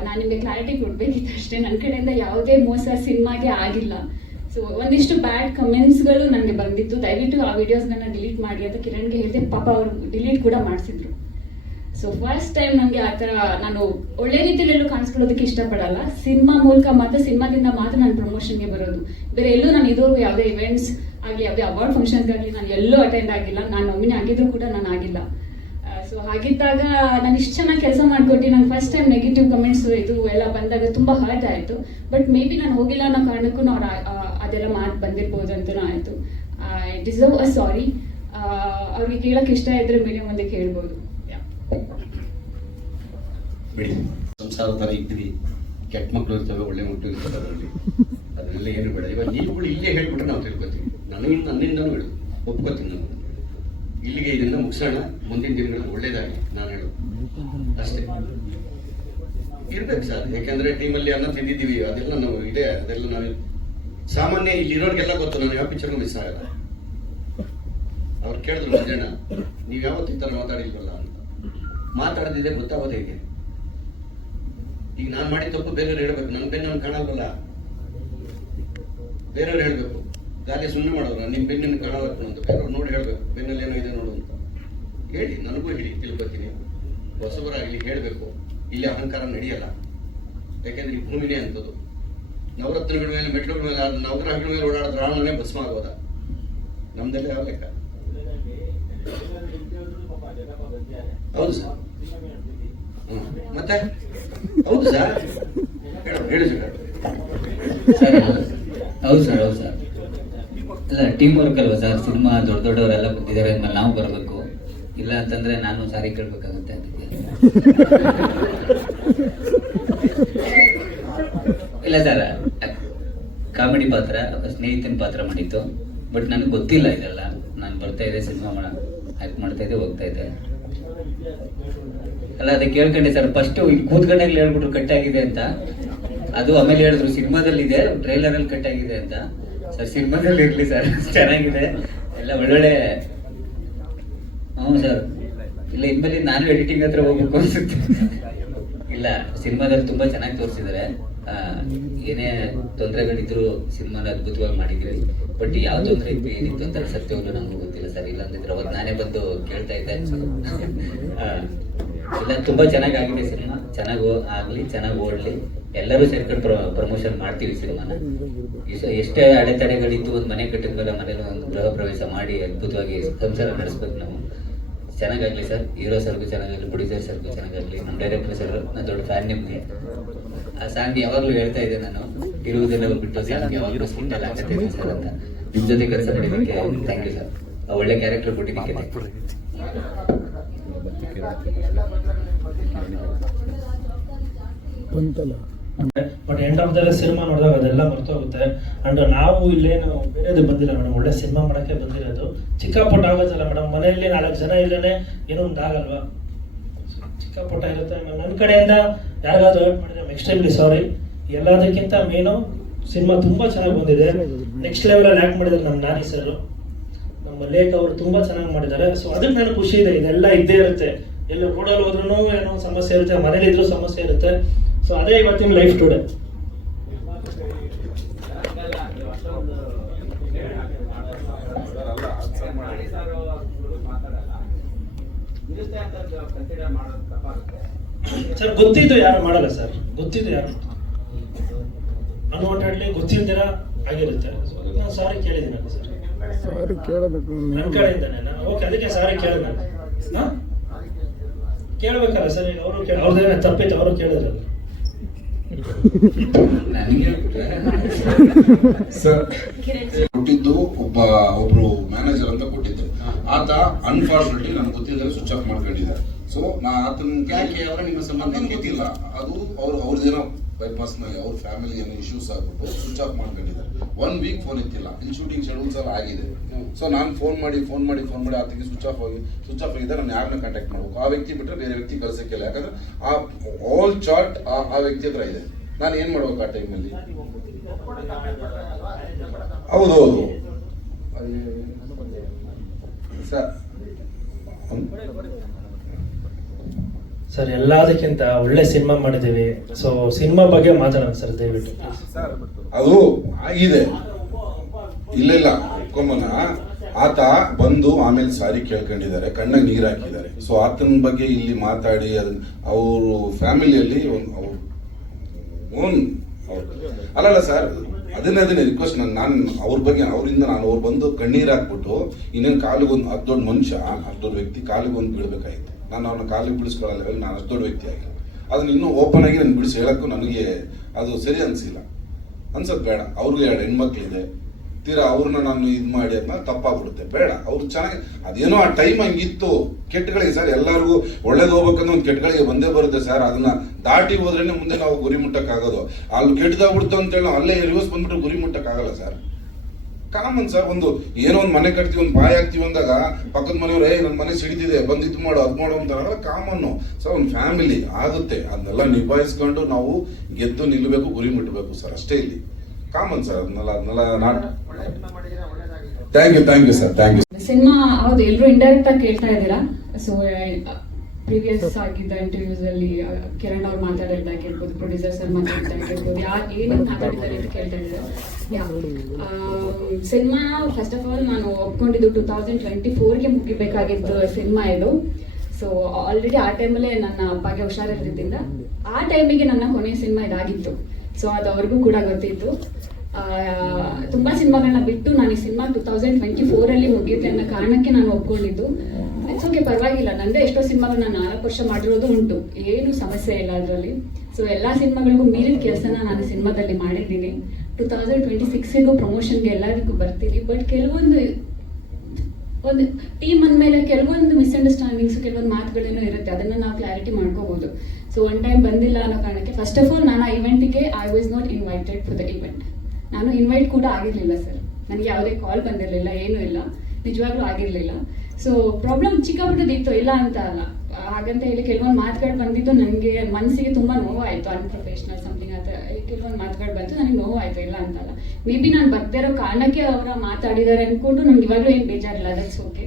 ನಾನು ನಿಮಗೆ ಕ್ಲಾರಿಟಿ ಕೊಡಬೇಕಿತ್ತು ಅಷ್ಟೇ. ನನ್ನ ಕಡೆಯಿಂದ ಯಾವುದೇ ಮೋಸ ಸಿನಿಮಾಗೆ ಆಗಿಲ್ಲ. ಸೊ ಒಂದಿಷ್ಟು ಬ್ಯಾಡ್ ಕಮೆಂಟ್ಸ್ಗಳು ನನಗೆ ಬಂದಿತ್ತು. ದಯವಿಟ್ಟು ಆ ವಿಡಿಯೋಸ್ಗಳನ್ನ ಡಿಲೀಟ್ ಮಾಡಿ ಅಂತ ಕಿರಣ್ಗೆ ಹೇಳಿದೆ. ಪಾಪ ಅವರು ಡಿಲೀಟ್ ಕೂಡ ಮಾಡಿಸಿದ್ರು. ಸೊ ಫಸ್ಟ್ ಟೈಮ್ ನನಗೆ ಆ ಥರ ನಾನು ಒಳ್ಳೆ ರೀತಿಯಲ್ಲೆಲ್ಲೂ ಕಾಣಿಸ್ಕೊಳ್ಳೋದಕ್ಕೆ ಇಷ್ಟಪಡಲ್ಲ. ಸಿನಿಮಾ ಮೂಲಕ ಮಾತ್ರ, ಸಿನಿಮಾದಿಂದ ಮಾತ್ರ ನಾನು ಪ್ರಮೋಷನ್ಗೆ ಬರೋದು. ಬೇರೆ ಎಲ್ಲೂ ನಾನು ಇದುವರೆಗೂ ಯಾವುದೇ ಇವೆಂಟ್ಸ್ ಆಗಲಿ, ಯಾವುದೇ ಅವಾರ್ಡ್ ಫಂಕ್ಷನ್ಗಾಗಲಿ ನಾನು ಎಲ್ಲೂ ಅಟೆಂಡ್ ಆಗಿಲ್ಲ. ನಾನು ನಾಮಿನಿ ಆಗಿದ್ರು ಕೂಡ ನಾನು ಆಗಿಲ್ಲ. ಸೊ ಹಾಗಿದ್ದಾಗ ನಾನು ಇಷ್ಟು ಚೆನ್ನಾಗಿ ಕೆಲಸ ಮಾಡಿಕೊಟ್ಟು ನಂಗೆ ಫಸ್ಟ್ ಟೈಮ್ ನೆಗೆಟಿವ್ ಕಮೆಂಟ್ಸ್ ಇದು ಎಲ್ಲ ಬಂದಾಗ ತುಂಬ ಹರ್ಟ್ ಆಯಿತು. ಬಟ್ ಮೇ ಬಿ ನಾನು ಹೋಗಿಲ್ಲ ಅನ್ನೋ ಕಾರಣಕ್ಕೂ ಅವ್ರು ಅದೆಲ್ಲ ಮಾತು ಬಂದಿರ್ಬೋದು ಅಂತಲೂ ಆಯಿತು. ಐ ಡಿಸರ್ವ್ ಅ ಸಾರಿ. ಅವ್ರಿಗೆ ಕೇಳೋಕೆ ಇಷ್ಟ ಇದ್ರೆ ಮೀಡಿಯಾ ಮುಂದೆ ಕೇಳ್ಬೋದು. ಬಿಡಿ, ಸಂಸಾರ ಥರ ಇದ್ದೀವಿ, ಕೆಟ್ಟ ಮಕ್ಕಳು ಇರ್ತವೆ, ಒಳ್ಳೆ ಮಕ್ಕಳು ಇರ್ತವೆ, ಅದನ್ನೆಲ್ಲ ಏನು ಬೇಡ. ಇವಾಗ ನೀವುಗಳು ಇಲ್ಲೇ ಹೇಳ್ಬಿಟ್ರೆ ನಾವು ತಿಳ್ಕೊತೀವಿ. ನನ್ನಿಂದನೂ ಹೇಳು, ಒಪ್ಕೋತೀನಿ. ನಾನು ಇಲ್ಲಿಗೆ ಇದನ್ನ ಮುಗಿಸೋಣ, ಮುಂದಿನ ದಿನಗಳಲ್ಲಿ ಒಳ್ಳೇದಾಗಲಿ ನಾನು ಹೇಳೋದು ಅಷ್ಟೇ. ಇರ್ಬೇಕು ಸರ್, ಯಾಕೆಂದ್ರೆ ಟೀಮಲ್ಲಿ ಅನ್ನ ತಿಂದಿದ್ದೀವಿ, ಅದೆಲ್ಲ ನಾವು ಇದೆ, ಅದೆಲ್ಲ ನಾವು ಸಾಮಾನ್ಯ ಇಲ್ಲಿರೋರಿಗೆಲ್ಲ ಗೊತ್ತು. ನಾನು ಯಾವ ಪಿಕ್ಚರ್ಗೂ ಮಿಸ್ ಆಗಲ್ಲ. ಅವ್ರು ಕೇಳಿದ್ರು ಮಂಜಣ್ಣ, ನೀವು ಯಾವತ್ತು ಈ ಥರ ಮಾತಾಡಿಲ್ವಲ್ಲ ಅಂತ. ಮಾತಾಡದಿದೆ ಗೊತ್ತಾಗೋದು ಹೇಗೆ? ಈಗ ನಾನು ಮಾಡಿದ ತಪ್ಪು ಬೇರೆಯವ್ರು ಹೇಳ್ಬೇಕು, ನನ್ನ ಬೆನ್ನು ನಾನು ಕಾಣಲ್ವಲ್ಲ, ಬೇರೆಯವ್ರು ಹೇಳ್ಬೇಕು. ಗಾಲಿ ಸುಮ್ಮನೆ ಮಾಡೋರು, ನಿಮ್ಮ ಬೆನ್ನನ್ನು ಕಾಣಬೇಕು ಅಂತ ಬೇರೆಯವ್ರು ನೋಡಿ ಹೇಳ್ಬೇಕು, ಬೆನ್ನಲ್ಲಿ ಏನೋ ಇದೆ ನೋಡು ಅಂತ ಹೇಳಿ. ನನಗೂ ಹೇಳಿ, ತಿಳ್ಕೊತೀನಿ. ಹೊಸಬರಾಗಲಿ ಹೇಳಬೇಕು. ಇಲ್ಲಿ ಅಹಂಕಾರ ನಡೆಯಲ್ಲ, ಯಾಕೆಂದ್ರೆ ಈ ಭೂಮಿನೇ ಅಂತದ್ದು. ನವರತ್ನಗಳ ಮೇಲೆ, ಮೆಟ್ಲುಗಳ ಮೇಲೆ, ನವಗ್ರಹಗಳ ಮೇಲೆ ಓಡಾಡಿದ್ರೆ ರಾವಣನೇ ಭಸ್ಮ ಆಗೋದ. ನಮ್ದೆಲ್ಲ ಯಾವ ಲೆಕ್ಕ? ಹೌದು ಸರ್. ಮತ್ತೆ ಹೌದು ಸರ್, ಹೇಳಿ ಸರ್. ಸರ್ ಹೌದು ಸರ್, ಹೌದು ಸರ್. ಅಲ್ಲ, ಟೀಮ್ ವರ್ಕ್ ಅಲ್ವಾ ಸರ್. ಸಿನಿಮಾ ದೊಡ್ಡವರೆಲ್ಲ ಬಂದಿದ್ದಾರೆ ಅಂದ್ಮೇಲೆ ನಾವು ಬರಬೇಕು. ಇಲ್ಲ ಅಂತಂದ್ರೆ ನಾನು ಸಾರಿ ಕೇಳ್ಬೇಕಾಗುತ್ತೆ ಅದಕ್ಕೆ. ಇಲ್ಲ ಸರ್, ಕಾಮಿಡಿ ಪಾತ್ರ, ಸ್ನೇಹಿತನ ಪಾತ್ರ ಮಾಡಿತ್ತು. ಬಟ್ ನನಗೆ ಗೊತ್ತಿಲ್ಲ ಇದೆಲ್ಲ. ನಾನು ಬರ್ತಾ ಇದ್ದೆ, ಸಿನಿಮಾ ಆಕ್ಟ್ ಮಾಡ್ತಾ ಇದ್ದೆ, ಹೋಗ್ತಾ ಇದ್ದೆ. ಅಲ್ಲ, ಅದಕ್ಕೆ ಕೇಳ್ಕೊಂಡೆ ಸರ್. ಫಸ್ಟ್ ಕೂತ್ಕೊಂಡಾಗ್ಲಿ ಹೇಳ್ಬಿಟ್ರು ಕಟ್ ಆಗಿದೆ ಅಂತ. ಅದು ಆಮೇಲೆ ಹೇಳಿದ್ರು ಸಿನಿಮಾದಲ್ಲಿ ಇದೆ, ಟ್ರೈಲರ್ ಅಲ್ಲಿ ಕಟ್ ಆಗಿದೆ ಅಂತ. ಸರ್ ಸಿನಿಮಾದಲ್ಲಿ ಇರ್ಲಿ ಸರ್, ಚೆನ್ನಾಗಿದೆ ಎಲ್ಲ ಒಳ್ಳೊಳ್ಳೆ. ಹ್ಞೂ ಸರ್. ಇಲ್ಲ, ಇನ್ಮೇಲೆ ನಾನು ಎಡಿಟಿಂಗ್ ಹತ್ರ ಹೋಗ್ಬೇಕು ಅನ್ಸುತ್ತೆ. ಇಲ್ಲ, ಸಿನಿಮಾದಲ್ಲಿ ತುಂಬಾ ಚೆನ್ನಾಗಿ ತೋರಿಸಿದ್ದಾರೆ. ಏನೇ ತೊಂದರೆಗಳಿದ್ರು ಸಿನಿಮಾನ ಅದ್ಭುತವಾಗಿ ಮಾಡಿದ್ದೀವಿ. ಬಟ್ ಯಾವ ತೊಂದರೆ ಇತ್ತು, ಏನಿತ್ತು ಅಂತ ಸತ್ಯವನ್ನು ನಮ್ಗೆ ಗೊತ್ತಿಲ್ಲ ಸರ್. ಇಲ್ಲಾಂದಿದ್ರೆ ಅವತ್ತು ನಾನೇ ಬಂದು ಕೇಳ್ತಾ ಇದ್ದೆ. ಇಲ್ಲ, ತುಂಬಾ ಚೆನ್ನಾಗಿ ಆಗಿದೆ ಸಿನಿಮಾ. ಚೆನ್ನಾಗಿ ಆಗ್ಲಿ, ಚೆನ್ನಾಗಿ ಓಡ್ಲಿ. ಎಲ್ಲರೂ ಸೇರ್ಕೊಂಡು ಪ್ರಮೋಷನ್ ಮಾಡ್ತೀವಿ ಸಿನಿಮಾನ. ಎಷ್ಟೇ ಅಡೆತಡೆಗಳಿದ್ದು ಒಂದು ಮನೆ ಕಟ್ಟಿದ ಮೇಲೆ ಮನೇಲಿ ಒಂದು ಗೃಹ ಪ್ರವೇಶ ಮಾಡಿ ಅದ್ಭುತವಾಗಿ ಸಂಸಾರ ನಡೆಸ್ಬೇಕು ನಾವು. ಚೆನ್ನಾಗಾಗ್ಲಿ ಸರ್. ಹೀರೋ ಸರ್ಗೂ ಚೆನ್ನಾಗಾಗ್ಲಿ, ಪ್ರೊಡ್ಯೂಸರ್ ಸರ್ಗೂ ಚೆನ್ನಾಗಾಗ್ಲಿ. ನಮ್ಮ ಡೈರೆಕ್ಟರ್ ಸರ್, ನಾನು ದೊಡ್ಡ ಫ್ಯಾನ್ ನಿಮ್ಗೆ. ಆ ಸಾಂಗ್ ಯಾವಾಗಲೂ ಹೇಳ್ತಾ ಇದ್ದೆ ನಾನು, ಇರುವುದೆಲ್ಲ ಬಿಟ್ಟು ಸಾಂಗ್ ಯಾವಾಗಲೂ ಸ್ಕಿಂಟಲ್ಲಿ ಆಗ್ತದೆ ಸರ್ ಅಂತ. ನಿಮ್ಮ ಜೊತೆ ಕೆಲಸ ಮಾಡಿದ್ದಕ್ಕೆ ಥ್ಯಾಂಕ್ ಯು ಸರ್. ಒಳ್ಳೆ ಕ್ಯಾರೆಕ್ಟರ್ ಕೊಟ್ಟಿದ್ದಕ್ಕೆ. But end of the cinema ನೋಡಿದಾಗ ಅದೆಲ್ಲ ಮರ್ತೋಗುತ್ತೆ. ಅಂಡ್ ನಾವು ಇಲ್ಲೇನು ಬೇರೆದು ಬಂದಿಲ್ಲ ಮೇಡಮ್, ಒಳ್ಳೆ ಸಿನಿಮಾ ಮಾಡೋಕ್ಕೆ ಬಂದಿರೋದು. ಚಿಕ್ಕ ಪುಟ್ಟ ಆಗೋದಲ್ಲ ಮೇಡಮ್, ಮನೆಯಲ್ಲಿ 4 ಜನ ಇಲ್ಲೇ ಏನೋ ಒಂದು ಆಗಲ್ವಾ, ಚಿಕ್ಕ ಪುಟ್ಟ ಇರುತ್ತೆ. ನನ್ನ ಕಡೆಯಿಂದ ಯಾರಿಗಾದ್ರೂ ಹೆಲ್ಪ್ ಮಾಡಿದ್ರೆ ಎಕ್ಸ್ಟ್ರೀಮ್ಲಿ ಸಾರಿ. ಎಲ್ಲದಕ್ಕಿಂತ ಮೇನು ಸಿನಿಮಾ ತುಂಬ ಚೆನ್ನಾಗಿ ಬಂದಿದೆ. ನೆಕ್ಸ್ಟ್ ಲೆವೆಲಲ್ಲಿ ಆ್ಯಕ್ಟ್ ಮಾಡಿದ್ದಾರೆ ನಮ್ಮ ನಾನಿ ಸರ್, ನಮ್ಮ ಲೇಖ ಅವರು ತುಂಬ ಚೆನ್ನಾಗಿ ಮಾಡಿದ್ದಾರೆ. ಸೊ ಅದಕ್ಕೆ ನನಗೆ ಖುಷಿ ಇದೆ. ಇದೆಲ್ಲ ಇದ್ದೇ ಇರುತ್ತೆ, ಎಲ್ಲ ರೋಡಲ್ಲಿ ಹೋದ್ರೂ ಏನೋ ಸಮಸ್ಯೆ ಇರುತ್ತೆ, ಮನೇಲಿ ಇದ್ರೂ ಸಮಸ್ಯೆ ಇರುತ್ತೆ. ಸೊ ಅದೇ ಇವತ್ತಿನ ಲೈಫ್ ಟುಡೇ. ಸರ್ ಗೊತ್ತಿದ್ದು ಯಾರು ಮಾಡಲ್ಲ ಸರ್, ಗೊತ್ತಿದ್ದು ಯಾರು ಅನ್ವಾಂಟೆಡ್ಲಿ ಗೊತ್ತಿಲ್ದಿರ ಆಗಿರುತ್ತೆ. ನಾನು ಸಾರಿ ಕೇಳಿದ್ದೀನಲ್ಲ ಸರ್, ನನ್ನ ಕಡೆಯಿಂದಾನೆ. ಓಕೆ, ಅದಕ್ಕೆ ಸಾರಿ ಕೇಳಿದ ಕೇಳ್ಬೇಕಲ್ಲ ಸರ್. ಈಗ ಅವರು ಅವ್ರದ್ದೇನ ತಪ್ಪಿತ್ತು, ಅವರು ಕೇಳಿದ್ರಲ್ಲ. ಕೊಟ್ಟಿದ್ದು ಒಬ್ರು ಮ್ಯಾನೇಜರ್ ಅಂತ ಕೊಟ್ಟಿದ್ದೆ. ಆತ ಅನ್ಫಾರ್ಚುನೇಟ್ಲಿ ನನ್ಗೆ ಗೊತ್ತಿಲ್ಲದೆ ಸ್ವಿಚ್ ಆಫ್ ಮಾಡ್ಕೊಂಡಿದ್ದಾರೆ. ಸೊ ನಾ ಆತನ ನಿಮ್ಮ ಸಂಬಂಧ ಗೊತ್ತಿಲ್ಲ, ಅದು ಅವ್ರದ್ದೇನೋ ಪರ್ಸನಲಿ ಅವ್ರ ಫ್ಯಾಮಿಲಿ ಏನೋ ಇಶ್ಯೂಸ್ ಆಗ್ಬಿಟ್ಟು ಸ್ವಿಚ್ ಆಫ್ ಮಾಡ್ಕೊಂಡಿದ್ದಾರೆ. 1 ವೀಕ್ ಫೋನ್ ಇತ್ತಿಲ್ಲ. ಇಲ್ಲಿ ಶೂಟಿಂಗ್ ಶೆಡ್ಯೂಲ್ಸ್ ಎಲ್ಲ ಆಗಿದೆ. ಸೊ ನಾನು ಫೋನ್ ಮಾಡಿ ಆತಗೆ ಸ್ವಿಚ್ ಆಫ್ ಆಗಿದೆ. ನಾನು ಯಾರನ್ನ ಕಾಂಟ್ಯಾಕ್ಟ್ ಮಾಡ್ಬೇಕು, ಆ ವ್ಯಕ್ತಿ ಬಿಟ್ಟರೆ ಬೇರೆ ವ್ಯಕ್ತಿ ಕಳ್ಸಕ್ಕಿಲ್ಲ. ಯಾಕಂದ್ರೆ ಆ ಆಲ್ ಚಾರ್ಟ್ ಆ ವ್ಯಕ್ತಿ ಹತ್ರ ಇದೆ. ನಾನು ಏನ್ ಮಾಡ್ಬೇಕು ಆ ಟೈಮಲ್ಲಿ? ಹೌದೌದು ಸರ್, ಎಲ್ಲದಕ್ಕಿಂತ ಒಳ್ಳೆ ಸಿನಿಮಾ ಮಾಡಿದ್ದೀವಿ. ಸೊ ಸಿನಿಮಾ ಬಗ್ಗೆ ಮಾತಾಡೋಣ ಸರ್ ದಯವಿಟ್ಟು. ಅದು ಆಗಿದೆ, ಇಲ್ಲ ಒಪ್ಕೊಂಬನ. ಆತ ಬಂದು ಆಮೇಲೆ ಸಾರಿ ಕೇಳ್ಕೊಂಡಿದ್ದಾರೆ, ಕಣ್ಣಾಗ ನೀರು ಹಾಕಿದ್ದಾರೆ. ಸೊ ಆತನ ಬಗ್ಗೆ ಇಲ್ಲಿ ಮಾತಾಡಿ ಅದನ್ನ ಅವರು ಫ್ಯಾಮಿಲಿಯಲ್ಲಿ ಅಲ್ಲಲ್ಲ ಸರ್, ಅದನ್ನೇ ರಿಕ್ವೆಸ್ಟ್. ನಾನು ಅವ್ರ ಬಗ್ಗೆ ಅವರಿಂದ ಅವ್ರು ಬಂದು ಕಣ್ಣೀರು ಹಾಕ್ಬಿಟ್ಟು ಇನ್ನೇನು ಕಾಲಿಗೊಂದು ಅಷ್ಟು ದೊಡ್ಡ ಮನುಷ್ಯ, ಅಷ್ಟು ದೊಡ್ಡ ವ್ಯಕ್ತಿ ಕಾಲಿಗೊಂದು ಬೀಳ್ಬೇಕಾಯ್ತು. ನಾನು ಅವ್ರನ್ನ ಕಾಲಿಗೆ ಬಿಡಿಸ್ಕೊಳ್ಳೋ ಲೆವೆಲ್ ನಾನು ಅಷ್ಟು ದೊಡ್ಡ ವ್ಯಕ್ತಿ ಆಗಿಲ್ಲ. ಅದನ್ನ ಇನ್ನೂ ಓಪನ್ ಆಗಿ ನಾನು ಬಿಡಿಸಿ ಹೇಳಕ್ಕೂ ನನಗೆ ಅದು ಸರಿ ಅನ್ಸಿಲ್ಲ, ಅನ್ಸೋದು ಬೇಡ. ಅವ್ರಿಗೂ 2 ಹೆಣ್ಮಕ್ಳಿದೆ, ತೀರಾ ಅವ್ರನ್ನ ನಾನು ಇದು ಮಾಡಿ ಅದನ್ನ ತಪ್ಪಾಗ್ಬಿಡುತ್ತೆ, ಬೇಡ. ಅವ್ರು ಚೆನ್ನಾಗಿ ಅದೇನೋ ಆ ಟೈಮ್ ಹಂಗಿತ್ತು. ಕೆಟ್ಟಗಳಿಗೆ ಸರ್, ಎಲ್ಲರಿಗೂ ಒಳ್ಳೇದು ಹೋಗ್ಬೇಕಂದ್ರೆ ಒಂದು ಕೆಟ್ಟಗಳಿಗೆ ಬಂದೇ ಬರುತ್ತೆ ಸರ್. ಅದನ್ನ ದಾಟಿ ಹೋದ್ರೇನೆ ಮುಂದೆ ನಾವು ಗುರಿ ಮುಟ್ಟಕ್ಕಾಗೋದು. ಅಲ್ಲಿ ಕೆಟ್ಟದಾಗ್ಬಿಡ್ತು ಅಂತೇಳಿ ನಾವು ಅಲ್ಲೇ ರಿವರ್ಸ್ ಬಂದ್ಬಿಟ್ಟು ಗುರಿ ಮುಟ್ಟಕ್ಕಾಗಲ್ಲ ಸರ್. ಕಾಮನ್ ಸರ್, ಏನೋ ಒಂದು ಮನೆ ಕಟ್ತೀವಿ, ಒಂದು ಬಾಯಿ ಹಾಕ್ತಿವಿ ಅಂದಾಗ ಪಕ್ಕದ ಮನೆಯವ್ರು ನನ್ನ ಮನೆ ಸಿಡಿತಿದೆ ಬಂದು ಇದು ಮಾಡು ಅದು ಮಾಡು ಅಂತ ಕಾಮನ್ನು ಸರ್. ಒಂದು ಫ್ಯಾಮಿಲಿ ಆಗುತ್ತೆ, ಅದನ್ನೆಲ್ಲ ನಿಭಾಯಿಸ್ಕೊಂಡು ನಾವು ಗೆದ್ದು ನಿಲ್ಲಬೇಕು, ಗುರಿ ಮುಟ್ಟಬೇಕು ಸರ್, ಅಷ್ಟೇ ಇಲ್ಲಿ ಕಾಮನ್ ಸರ್. ಅದನ್ನೆಲ್ಲ thank you sir, thank you. Cinema ಹೌದು, ಎಲ್ಲರೂ ಇಂಡೈರೆಕ್ಟ್ ಆಗಿ ಕೇಳ್ತಾ ಇದ್ದೀರಾ. ಸೊ ಪ್ರೀವಿಯಸ್ ಆಗಿದ್ದ ಇಂಟರ್ವ್ಯೂಸ್ ಅಲ್ಲಿ ಕಿರಣ್ ಅವ್ರು ಮಾತಾಡಿದ್ದಾಗಿರ್ಬೋದು, ಪ್ರೊಡ್ಯೂಸರ್ ಸರ್ ಮಾತಾಡಿದ್ದಾಗಿರ್ಬೋದು, ಏನು ಮಾತಾಡಿದ್ದಾರೆ ಅಂತ ಕೇಳ್ತಾ ಇದ್ದಾರೆ. ಸಿನಿಮಾ ಫಸ್ಟ್ ಆಫ್ ಆಲ್ ನಾನು ಒಪ್ಕೊಂಡಿದ್ದು 2024ಗೆ ಮುಗಿಬೇಕಾಗಿದ್ದು ಸಿನಿಮಾ ಇದು. ಸೊ ಆಲ್ರೆಡಿ ಆ ಟೈಮಲ್ಲೇ ನನ್ನ ಅಪ್ಪಗೆ ಹುಷಾರಿಲ್ಲದ್ರಿಂದ ಆ ಟೈಮಿಗೆ ನನ್ನ ಕೊನೆಯ ಸಿನಿಮಾ ಇದಾಗಿತ್ತು. ಸೊ ಅದು ಅವ್ರಿಗೂ ಕೂಡ ಗೊತ್ತಿತ್ತು. ತುಂಬಾ ಸಿನಿಮಾಗಳನ್ನ ಬಿಟ್ಟು ನಾನು ಈ ಸಿನಿಮಾ 2024ಅಲ್ಲಿ ಮುಗಿಯುತ್ತೆ ಅನ್ನೋ ಕಾರಣಕ್ಕೆ ನಾನು ಒಪ್ಕೊಂಡಿದ್ದು. ಇಟ್ಸ್ ಓಕೆ, ಪರವಾಗಿಲ್ಲ. ನಂದೇ ಎಷ್ಟೋ ಸಿನಿಮಾಗಳು ನಾನು 4 ವರ್ಷ ಮಾಡಿರೋದು ಉಂಟು, ಏನು ಸಮಸ್ಯೆ ಇಲ್ಲ ಅದರಲ್ಲಿ. ಸೊ ಎಲ್ಲಾ ಸಿನಿಮಾಗಳಿಗೂ ಮೀರಿದ ಕೆಲಸನ ನಾನು ಸಿನಿಮಾದಲ್ಲಿ ಮಾಡಿದ್ದೀನಿ. 2026ಗೂ ಪ್ರಮೋಷನ್ಗೆ ಎಲ್ಲರಿಗೂ ಬರ್ತೀನಿ. ಬಟ್ ಕೆಲವೊಂದು ಟೀಮ್ ಅಂದಮೇಲೆ ಕೆಲವೊಂದು ಮಿಸ್ಅಂಡರ್ಸ್ಟ್ಯಾಂಡಿಂಗ್ಸ್, ಕೆಲವೊಂದು ಮಾತುಗಳೇನೋ ಇರುತ್ತೆ, ಅದನ್ನ ನಾವು ಕ್ಲಾರಿಟಿ ಮಾಡ್ಕೋಬಹುದು. ಸೊ ಒನ್ ಟೈಮ್ ಬಂದಿಲ್ಲ ಅನ್ನೋ ಕಾರಣಕ್ಕೆ ಫಸ್ಟ್ ಆಫ್ ಆಲ್ ನಾನು ಆ ಇವೆಂಟ್ಗೆ I was not invited for the event. ನಾನು ಇನ್ವೈಟ್ ಕೂಡ ಆಗಿರ್ಲಿಲ್ಲ ಸರ್, ನನಗೆ ಯಾವುದೇ ಕಾಲ್ ಬಂದಿರಲಿಲ್ಲ, ಏನೂ ಇಲ್ಲ, ನಿಜವಾಗ್ಲೂ ಆಗಿರಲಿಲ್ಲ. ಸೊ ಪ್ರಾಬ್ಲಮ್ ಚಿಕ್ಕಪುಟ್ಟದಿತ್ತು, ಇಲ್ಲ ಅಂತ ಅಲ್ಲ. ಹಾಗಂತ ಹೇಳಿ ಕೆಲವೊಂದು ಮಾತುಗಳು ಬಂದಿದ್ದು ನನಗೆ ಮನಸ್ಸಿಗೆ ತುಂಬಾ ನೋವಾಯಿತು. ಅನ್ಪ್ರೊಫೆಷನಲ್ ಸಮಥಿಂಗ್ ಅಂತ ಕೆಲವೊಂದು ಮಾತುಗಳು ಬಂತು, ನನಗೆ ನೋವಾಯಿತು, ಇಲ್ಲ ಅಂತಲ್ಲ. ಮೇ ಬಿ ನಾನು ಬರ್ದೇ ಇರೋ ಕಾರಣಕ್ಕೆ ಅವರ ಮಾತಾಡಿದ್ದಾರೆ ಅಂದ್ಕೊಂಡು ನನಗೆ ಇವಾಗಲೂ ಏನು ಬೇಜಾರಿಲ್ಲ, ದಟ್ಸ್ ಓಕೆ.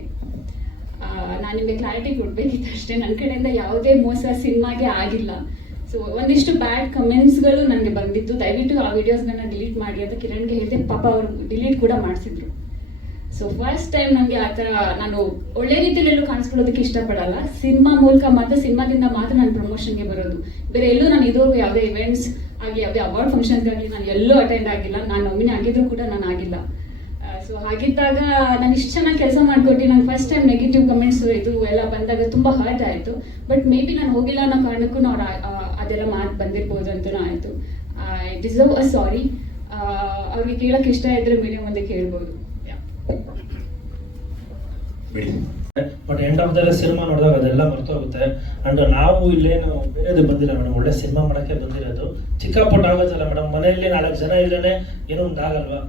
ನಾನು ನಿಮಗೆ ಕ್ಲಾರಿಟಿ ಕೊಡ್ಬೇಕಿತ್ತು ಅಷ್ಟೇ. ನನ್ನ ಕಡೆಯಿಂದ ಯಾವುದೇ ಮೋಸ ಸಿನಿಮಾಗೆ ಆಗಿಲ್ಲ. ಸೊ ಒಂದಿಷ್ಟು ಬ್ಯಾಡ್ ಕಮೆಂಟ್ಸ್ಗಳು ನನಗೆ ಬಂದಿತ್ತು. ದಯವಿಟ್ಟು ಆ ವಿಡಿಯೋಸ್ಗಳನ್ನ ಡಿಲೀಟ್ ಮಾಡಿ ಅಂತ ಕಿರಣ್ಗೆ ಹೇಳಿದೆ. ಪಾಪ ಅವರು ಡಿಲೀಟ್ ಕೂಡ ಮಾಡಿಸಿದ್ರು. ಸೊ ಫಸ್ಟ್ ಟೈಮ್ ನನಗೆ ಆ ಥರ ನಾನು ಒಳ್ಳೆ ರೀತಿಯಲ್ಲೆಲ್ಲೂ ಕಾಣಿಸ್ಕೊಳ್ಳೋದಕ್ಕೆ ಇಷ್ಟಪಡಲ್ಲ. ಸಿನಿಮಾ ಮೂಲಕ ಮಾತ್ರ, ಸಿನಿಮಾದಿಂದ ಮಾತ್ರ ನಾನು ಪ್ರಮೋಷನ್ಗೆ ಬರೋದು. ಬೇರೆ ಎಲ್ಲೂ ನಾನು ಇದುವರೆಗೂ ಯಾವುದೇ ಇವೆಂಟ್ಸ್ ಆಗಿ, ಯಾವುದೇ ಅವಾರ್ಡ್ ಫಂಕ್ಷನ್ಸ್ಗಾಗಲಿ ನಾನು ಎಲ್ಲೂ ಅಟೆಂಡ್ ಆಗಿಲ್ಲ. ನಾನು ನಾಮಿನಿ ಆಗಿದ್ರು ಕೂಡ ನಾನು ಆಗಿಲ್ಲ. ಸೊ ಹಾಗಿದ್ದಾಗ ನಾನು ಇಷ್ಟು ಚೆನ್ನಾಗಿ ಕೆಲಸ ಮಾಡಿಕೊಟ್ಟು ನಂಗೆ ಫಸ್ಟ್ ಟೈಮ್ ನೆಗೆಟಿವ್ ಕಮೆಂಟ್ಸ್ ಇದು ಎಲ್ಲ ಬಂದಾಗ ತುಂಬ ಹರ್ಟ್ ಆಯಿತು. ಬಟ್ ಮೇ ಬಿ ನಾನು ಹೋಗಿಲ್ಲ ಅನ್ನೋ ಕಾರಣಕ್ಕೂ ಅವ್ರು ಅದೆಲ್ಲ ಮಾತು ಬಂದಿರ್ಬೋದು ಅಂತಲೂ ಆಯಿತು. ಐ ಡಿಸರ್ವ್ ಅ ಸಾರಿ. ಅವ್ರಿಗೆ ಕೇಳೋಕ್ಕೆ ಇಷ್ಟ ಇದ್ರೆ ಮೀಡಿಯಂ ಮುಂದೆ ಕೇಳ್ಬೋದು. But end of the cinema ನೋಡಿದಾಗ ಅದೆಲ್ಲ ಮರ್ತೋಗುತ್ತೆ. ಅಂಡ್ ನಾವು ಇಲ್ಲೇನು ಬೇರೆದು ಬಂದಿಲ್ಲ ಮೇಡಮ್, ಒಳ್ಳೆ ಸಿನಿಮಾ ಮಾಡೋಕ್ಕೆ ಬಂದಿರೋದು. ಚಿಕ್ಕ ಪುಟ್ಟ ಆಗೋದಲ್ಲ ಮೇಡಮ್, ಮನೆಯಲ್ಲಿ 4 ಜನ ಇಲ್ಲೇ ಏನೋ ಒಂದು ಆಗಲ್ವಾ,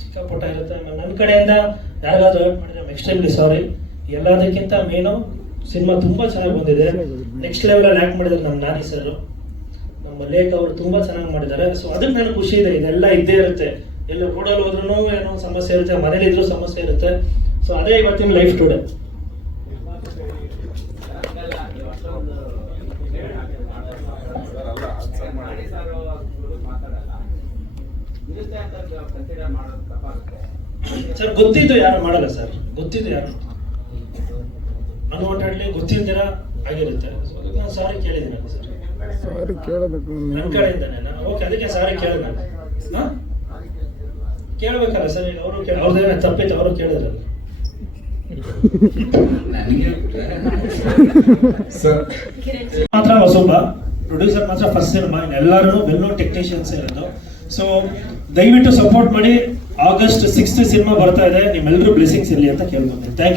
ಚಿಕ್ಕ ಪುಟ್ಟ ಇರುತ್ತೆ. ನನ್ನ ಕಡೆಯಿಂದ ಯಾರಿಗಾದ್ರೂ ಹೆಲ್ಪ್ ಮಾಡಿದ್ರೆ ಎಕ್ಸ್ಟ್ರೀಮ್ಲಿ ಸಾರಿ. ಎಲ್ಲದಕ್ಕಿಂತ ಮೇನು ಸಿನಿಮಾ ತುಂಬ ಚೆನ್ನಾಗಿ ಬಂದಿದೆ. ನೆಕ್ಸ್ಟ್ ಲೆವೆಲಲ್ಲಿ ಆ್ಯಕ್ಟ್ ಮಾಡಿದ್ದಾರೆ ನಮ್ಮ ನಾನಿ ಸರ್, ನಮ್ಮ ಲೇಖ ಅವರು ತುಂಬ ಚೆನ್ನಾಗಿ ಮಾಡಿದ್ದಾರೆ. ಸೊ ಅದಕ್ಕೆ ನನಗೆ ಖುಷಿ ಇದೆ. ಇದೆಲ್ಲ ಇದ್ದೇ ಇರುತ್ತೆ, ಎಲ್ಲ ರೋಡಲ್ಲಿ ಹೋದ್ರೂ ಏನೋ ಸಮಸ್ಯೆ ಇರುತ್ತೆ, ಮನೇಲಿ ಇದ್ರೂ ಸಮಸ್ಯೆ ಇರುತ್ತೆ. ಸೊ ಅದೇ ಇವತ್ತಿನ ಲೈಫ್ ಟುಡೇ. ಸರ್ ಗೊತ್ತಿದ್ದು ಯಾರು ಮಾಡಲ್ಲ ಸರ್, ಗೊತ್ತಿದ್ದು ಯಾರು ಅನ್ವಾಂಟೆಡ್ಲಿ ಗೊತ್ತಿಲ್ದಿರ ಆಗಿರುತ್ತೆ. ಸೊ ಅದಕ್ಕೆ ನಾನು ಸಾರಿ ಕೇಳಿದ್ದೀನಿ ಸರ್, ನನ್ನ ಕಡೆಯಿಂದನೇ. ಓಕೆ, ಅದಕ್ಕೆ ಸಾರಿ ಕೇಳಿದ ಕೇಳ್ಬೇಕಲ್ಲ ಸರ್. ಈಗ ಅವರು ಅವ್ರದ್ದೇನ ತಪ್ಪಿತ್ತು, ಅವರು ಕೇಳಿದ್ರಲ್ಲ. ಮಾತ್ರ ಹೊಸಬ ಪ್ರೊಡ್ಯೂಸರ್ ಮಾತ್ರ ಫಸ್ಟ್ ಸಿನಿಮಾ, ಎಲ್ಲರೂ ವೆಲ್ ನೋನ್ ಟೆಕ್ನಿಷಿಯನ್ಸ್ ಇರೋದು. ಸೊ ದಯವಿಟ್ಟು ಸಪೋರ್ಟ್ ಮಾಡಿ. August 6th ಸಿನಿಮಾ ಬರ್ತಾ ಇದೆ, ನಿಮ್ಮೆಲ್ಲರೂ ಬ್ಲೆಸಿಂಗ್ಸ್ ಇರಲಿ ಅಂತ ಕೇಳ್ಕೊತೀನಿ. Thank you.